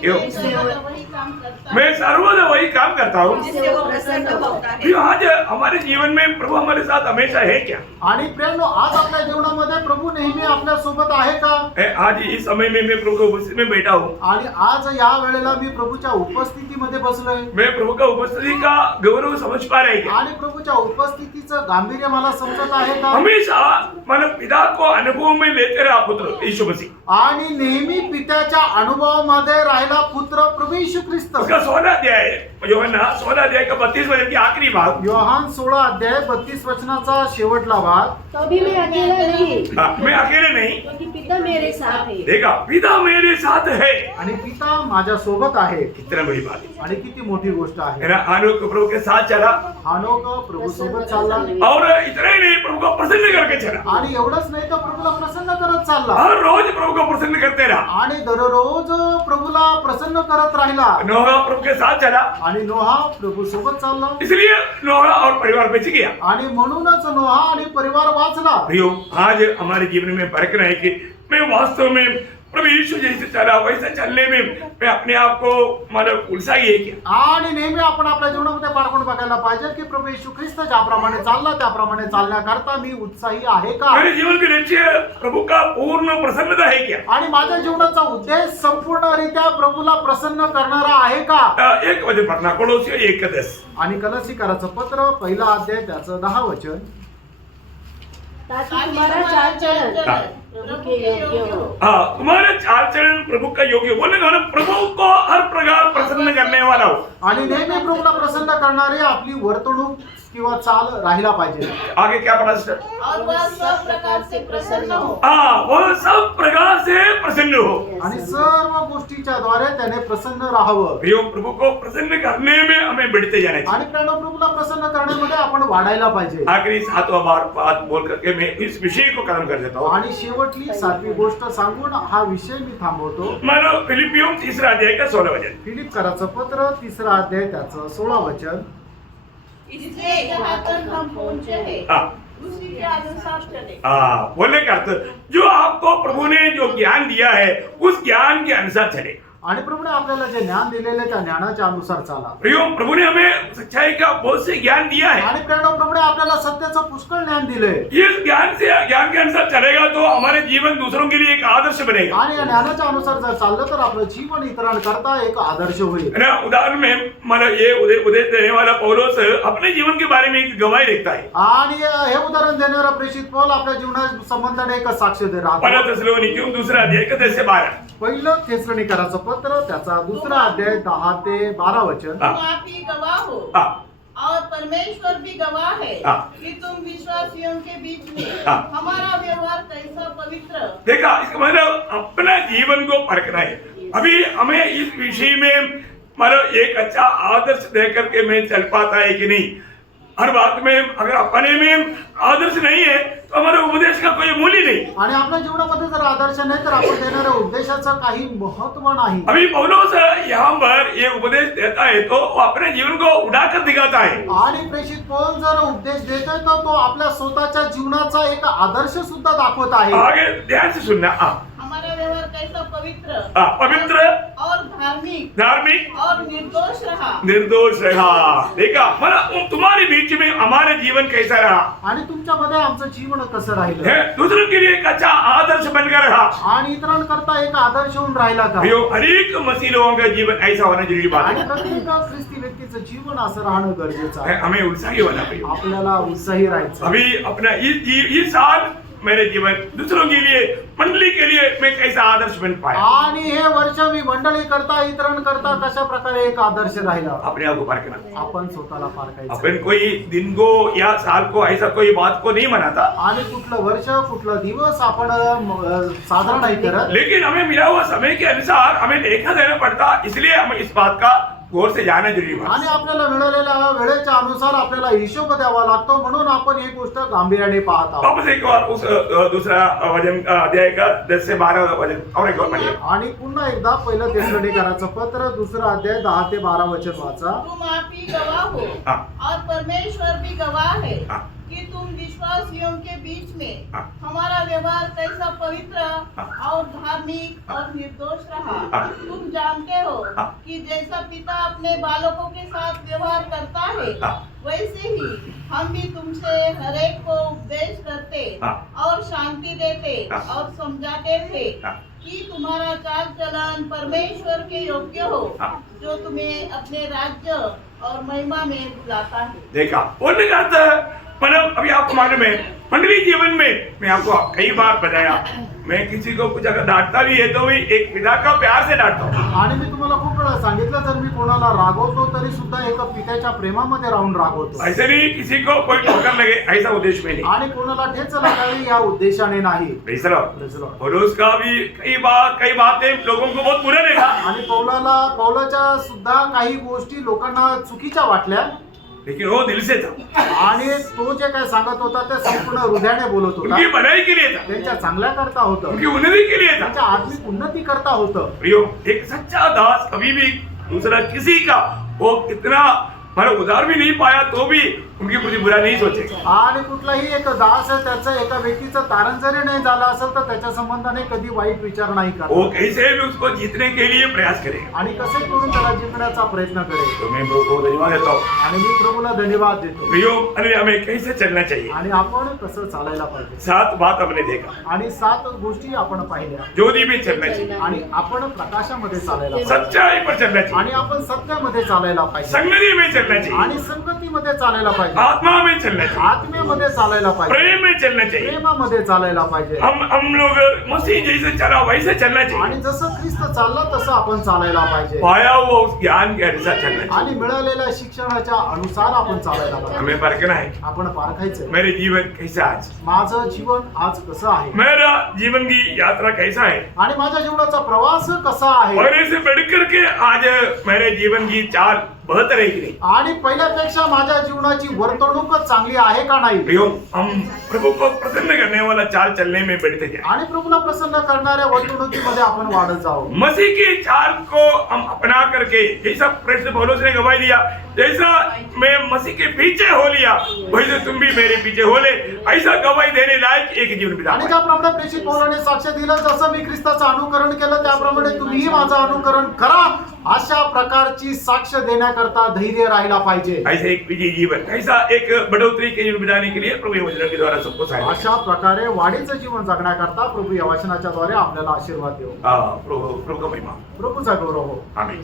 क्योंकि मैं सर्वदा वही काम करता हूँ मैं सर्वदा वही काम करता हूँ। जिससे वो प्रसन्न होता है। फिर आज हमारे जीवन में प्रभु हमारे साथ हमेशा है क्या? आणि प्रियांनो, आज आपल्या जीवनामध्ये प्रभू नेहमी आपल्या सोबत आहे का? आज इस समय में मैं प्रभु की उपस्थिति में बैठा हूँ। आणि आज या वेळेला मी प्रभूच्या उपस्थितीमध्ये बसलोय। मैं प्रभु का उपस्थिति का गौरव समझ पा रहे क्या? आणि प्रभूच्या उपस्थितीचं गांभीर्य मला समजत आहे का? हमेशा मन पिता को अनुभव में लेते रहा पुत्र यीशु मसीह। आणि नेहमी पित्याच्या अनुभवामध्ये राहिला पुत्र प्रभू येशू ख्रिस्त। उसका 16 अध्याय यूहन्ना 16 अध्याय का 32 वचन की आखिरी भाग। योहान 16 अध्याय 32 वचनाचा शेवटला भाग। तो भी मैं अकेला नहीं, मैं अकेले नहीं, क्योंकि पिता मेरे साथ है। देखा पिता मेरे साथ है। आणि पिता माझ्या सोबत आहे। कितना बड़ी बात है, आणि किती मोठी गोष्ट है आहे। ना। हानोक प्रभु के साथ चला हानोक प्रभू सोबत चालला, और इतना ही नहीं प्रभु को प्रसन्न करके चला। आणि एवढंच नाही तर प्रभूला प्रसन्न करत चालला, हर रोज प्रभु को प्रसन्न करते रहा। आणि दररोज प्रभूला प्रसन्न करत राहिला। नोहा प्रभु के साथ चला, आणि नोहा प्रभू सोबत चालला, इसलिए नोहा और परिवार बच गया। आणि म्हणूनच नोहा आणि परिवार वाचला। प्रियो, आज हमारे जीवन में फर्क है कि मैं वास्तव में प्रभु यीशु जैसे चला वैसे चलने में मैं अपने आप को मतलब उत्साही है क्या? आणि नेहमी आपण आपल्या जीवनामध्ये पारखून बघायला पाहिजे की प्रभू येशू ख्रिस्त ज्याप्रमाणे चालला त्याप्रमाणे चालण्याकरता मी उत्साही आहे का? मेरे जीवन के लक्ष्य प्रभु का पूर्ण प्रसन्नता है क्या? आणि माझ्या जीवनाचा उद्देश संपूर्णरित्या प्रभूला प्रसन्न करणारा आहे का? एक वचन पढ़ना, कोलोसियों 1:10। आणि कलसीकराचं पत्र 1 अध्याय त्याचं 10 वचन। ताकि तुम्हारा चाल चलन प्रभु के योग्य हो। हाँ, तुम्हारे चाल चलन प्रभु का योग्य बोले ना, प्रभु को हर प्रकार प्रसन्न करने वाला हो। आणि नेहमी प्रभूला प्रसन्न करणारी आपली वर्तणूक किंवा चाल राहिला पाहिजे। आगे क्या पढ़ा सिस्टर? और वह सब प्रकार से प्रसन्न हो। हाँ, वह सब प्रकार से प्रसन्न हो। आणि सर्व गोष्टीच्या द्वारे त्याने प्रसन्न राहावं। प्रियो, प्रभु को प्रसन्न करने में हमें बढ़ते जाना चाहिए। आणि प्रियांनो, प्रभूला प्रसन्न करण्यामध्ये आपण वाढायला पाहिजे। आखिरी 7वां बात बोल करके मैं इस विषय को खत्म कर देता हूँ। आणि शेवटली 7वी गोष्ट सांगून हा विषय मी थांबवतो। मानो फिलिपियों 3 अध्याय का 16 वचन। फिलिपकराचं पत्र 3 अध्याय त्याचं 16 वचन। इसलिए जहाँ तक हम पहुँचे हैं हाँ, उसी के अनुसार चले। बोलने का अर्थ जो आपको प्रभु ने जो ज्ञान दिया है उस ज्ञान के अनुसार चले। आणि प्रभूने आपल्याला जे ज्ञान दिलेले त्या ज्ञानाच्या अनुसार चाला। प्रियो, प्रभु ने हमें सच्चाई का बहुत से ज्ञान दिया है। आणि प्रियांनो, प्रभूने आपल्याला सत्याचं पुष्कळ ज्ञान दिले। ये ज्ञान के अनुसार चलेगा तो हमारे जीवन दूसरों के लिए एक आदर्श बनेगा। आणि या ज्ञानाच्या अनुसार जर चाललं तर आपलं जीवन इतरांकरता एक आदर्श होईल। है ना। उदाहरण में मानो ये उपदेश देने वाला पौलुस अपने जीवन के बारे में एक गवाही लिखता है। आणि हे उदाहरण देणारा प्रेषित पौल आपल्या जीवना संबंधाने एक साक्ष दे राहतो। 1 थिस्सलुनीकियों 2 अध्याय का 10 से 12। पहिलं थिस्सलुनीकराचं पत्र त्याचा 2 अध्याय 10 ते 12 वचन। हाँ। तुम आप ही गवाह हो हाँ, और परमेश्वर भी गवाह है हाँ। कि तुम विश्वासियों के बीच में हाँ। हमारा व्यवहार कैसा पवित्र देखा, इसका मतलब अपना जीवन को परखना है। अभी हमें इस विषय में मतलब एक अच्छा आदर्श दे करके मैं चल पाता है कि नहीं। हर बात में अगर अपने में आदर्श नहीं है तो हमारे उपदेश का कोई मूल्य नहीं। आणि आपल्या जीवनामध्ये जर आदर्श नाही तर आपण देणाऱ्या उपदेशाचं काही महत्व नाही। अभी पौलुस यहाँ पर ये उपदेश देता है तो वो अपने जीवन को उड़ाकर दिखाता है। आणि प्रेषित पौल जर उपदेश देतोय तर तो आपल्या स्वतःच्या जीवनाचा एक आदर्श सुद्धा दाखवत आहे। आगे ध्यान से सुनना। हमारा व्यवहार कैसा पवित्र पवित्र और धार्मिक धार्मिक और निर्दोष रहा। निर्दोष रहा। देखा, मतलब तुम्हारे बीच में हमारे जीवन कैसा रहा आणि तुमच्यामध्ये आमचं जीवन कसं राहिलं है, दूसरों के लिए एक अच्छा आदर्श बनकर रहा। आणि इतरांकरता एक आदर्श होऊन राहिला का? प्रियो, हर एक मसीह लोगों का जीवन ऐसा होना जरूरी बात आणि है। प्रत्येक ख्रिस्ती व्यक्तीचं जीवन असं राहणं गरजेचं आहे। हमें उत्साही होना प्रियो। आपल्याला उत्साही राहायचं। अभी अपना इस साल मेरे जीवन दूसरों के लिए मंडली के लिए मैं कैसा आदर्श बन पाया। आणि हे वर्ष मी मंडळी करता इतरांकरता कशा प्रकारे एक आदर्श राहिला अपने आप को परखना। आपण स्वतःला पारखायचं। अपन कोई दिन को या साल को ऐसा कोई बात को नहीं मनाता, आणि कुठलं वर्ष कुठला दिवस आपण साजरा नाही करत, लेकिन हमें मिला हुआ समय के अनुसार हमें लेखा देना पड़ता। इसलिए हम इस बात का गौर से जाना जरूरी बात आणि आपल्याला मिळालेल्या वेळेच्या अनुसार आपल्याला हिशोब द्यावा लागतो, म्हणून आपण ही गोष्ट गांभीर्याने पाहत आहोत. वापस एक बार उस दूसरा वचन अध्याय का 10 से 12 वचन और एक बार पढ़िए. आणि पुन्हा एकदा पहिलं तेसलोनिकराचं पत्र 2 अध्याय 10 ते 12 वचन वाचा. तुम आप ही गवाह हो हाँ. और परमेश्वर भी गवाह है हाँ. कि तुम विश्वासियों के बीच में हाँ. हमारा व्यवहार कैसा पवित्र हाँ. और धार्मिक और निर्दोष रहा. हाँ. तुम जानते हो हाँ. कि जैसा पिता अपने बालकों के साथ व्यवहार करता है हाँ. वैसे ही हम भी तुमसे हर एक को उपदेश करते हाँ. और शांति देते हाँ. और समझाते थे हाँ. कि तुम्हारा चाल चलन परमेश्वर के योग्य हो, हाँ. जो तुम्हें अपने राज्य और महिमा में बुलाता है. देखा बोलने का अर्थ मतलब अभी आपको मालूम है मंडली जीवन में मैं आपको कई बार बताया, मैं किसी को कुछ अगर डांटता भी है तो भी एक पिता का प्यार से डांटता हूँ. आणि मी तुम्हाला खूप वेळा सांगितलं, जर मी कोणाला रागवतो तरी सुद्धा एका पित्याच्या प्रेमामध्ये राहून रागवतो, ऐसे नहीं किसी को कोई ठोकर लगे ऐसा उद्देश्य में नहीं. आणि कोणाला ठेच लागावी या उद्देशाने नाही. Praise the Lord. Praise the Lord. पौलुस का भी कई बातें लोगों को बहुत बुरा लगा, आणि पौलाच्या सुद्धा काही गोष्टी लोकांना चुकीच्या वाटल्या, लेकिन वो दिल से था, आणि तो जे काय सांगत होता ते संपूर्ण हृदयाने बोलत होता. उनकी भलाई के लिए था, त्यांच्या चांगल्या करता होतं, उनकी उन्नति के लिए था. त्यांच्या आत्मिक उन्नती करता होतं. प्रियो, एक सच्चा दास कभी भी दूसरा किसी का वो कितना मतलब उधार भी नहीं पाया तो भी उनकी प्रति बुरा नहीं सोचेगा. आणि कुठलाही एक दास त्याचं एका व्यक्तीचं तारण जरी नाही झालं असेल तर त्याच्या संबंधाने कधी वाईट विचार नाही वो करत, कैसे भी उसको जीतने के लिए प्रयास करेगा. आणि कसे करून त्याला जिंकण्याचा प्रयत्न करेल. तो मैं प्रभु को धन्यवाद देता हूँ. आणि मी प्रभूला धन्यवाद देतो. प्रियो, अरे हमें कैसे चलना चाहिए. आणि आपण कसं चालायला पाहिजे, 7 बात हमने देखा. आणि 7 गोष्टी आपण पाहिल्या, ज्योति में चलना चाहिए, आणि आपण प्रकाशामध्ये चालायला पाहिजे, सच्चाई पर चलना चाहिए, आणि आपण सत्यामध्ये चालायला पाहिजे, संगति में चलना चाहिए, आणि संगतीमध्ये चालायला पाहिजे, आत्मा में चलना चाहिए, आत्म्यामध्ये चालायला पाहिजे, प्रेम में चलना चाहिए. प्रेमामध्ये चालायला पाहिजे. हम लोग मसीह जैसे चला वैसे चलना चाहिए. आणि जसं ख्रिस्त चालला तसं आपण चालायला पाहिजे, पाया हुआ उस ज्ञान के अनुसार चलना चाहिए. आणि मिळालेल्या शिक्षणाच्या अनुसार आपण चालायला पाहिजे. हमें परखना है आपण पारखायचं, मेरे जीवन कैसा आज, माझं जीवन आज कसं आहे, मेरा जीवन की यात्रा कैसा है, आणि माझ्या जीवनाचा प्रवास कसा आहे, पहले से बढ़ करके आज मेरे जीवन की चाल बेहतर है कि नहीं. आणि पहिल्यापेक्षा माझ्या जीवनाची वर्तणूक चांगली आहे का नाही. प्रियो, हम प्रभु को प्रसन्न करने वाला चाल चलने में बढ़ते जाए. आणि प्रभूला प्रसन्न करणाऱ्या वर्तणुकीमध्ये आपण वाढत जाऊ. मसीह की चाल को हम अपना करके जैसा प्रेरित पौलुस ने गवाही दिया, जैसा मैं मसीह के पीछे हो लिया वैसे तुम भी मेरे पीछे हो ले, ऐसा गवाही देने लायक एक जीवन बिता. आणि ज्याप्रमाणे प्रेषित पौलाने साक्ष दिलं, जसं मी ख्रिस्ताचं अनुकरण केलं त्याप्रमाणे तुम्हीही माझं अनुकरण करा, अशा प्रकारची साक्ष देण्याकरता धैर्य राहायला पाहिजे. ऐसे एक विजयी जीवन, ऐसा एक बढ़ोतरी के जीवन बिताने के लिए प्रभु वचन के द्वारा सबको सहायता. अशा प्रकारे वाढीचं जीवन जगण्याकरता प्रभू या वचनाच्या द्वारे आपल्याला आशीर्वाद देऊ. प्रभु का महिमा. प्रभूचा गौरव हो. आमीन.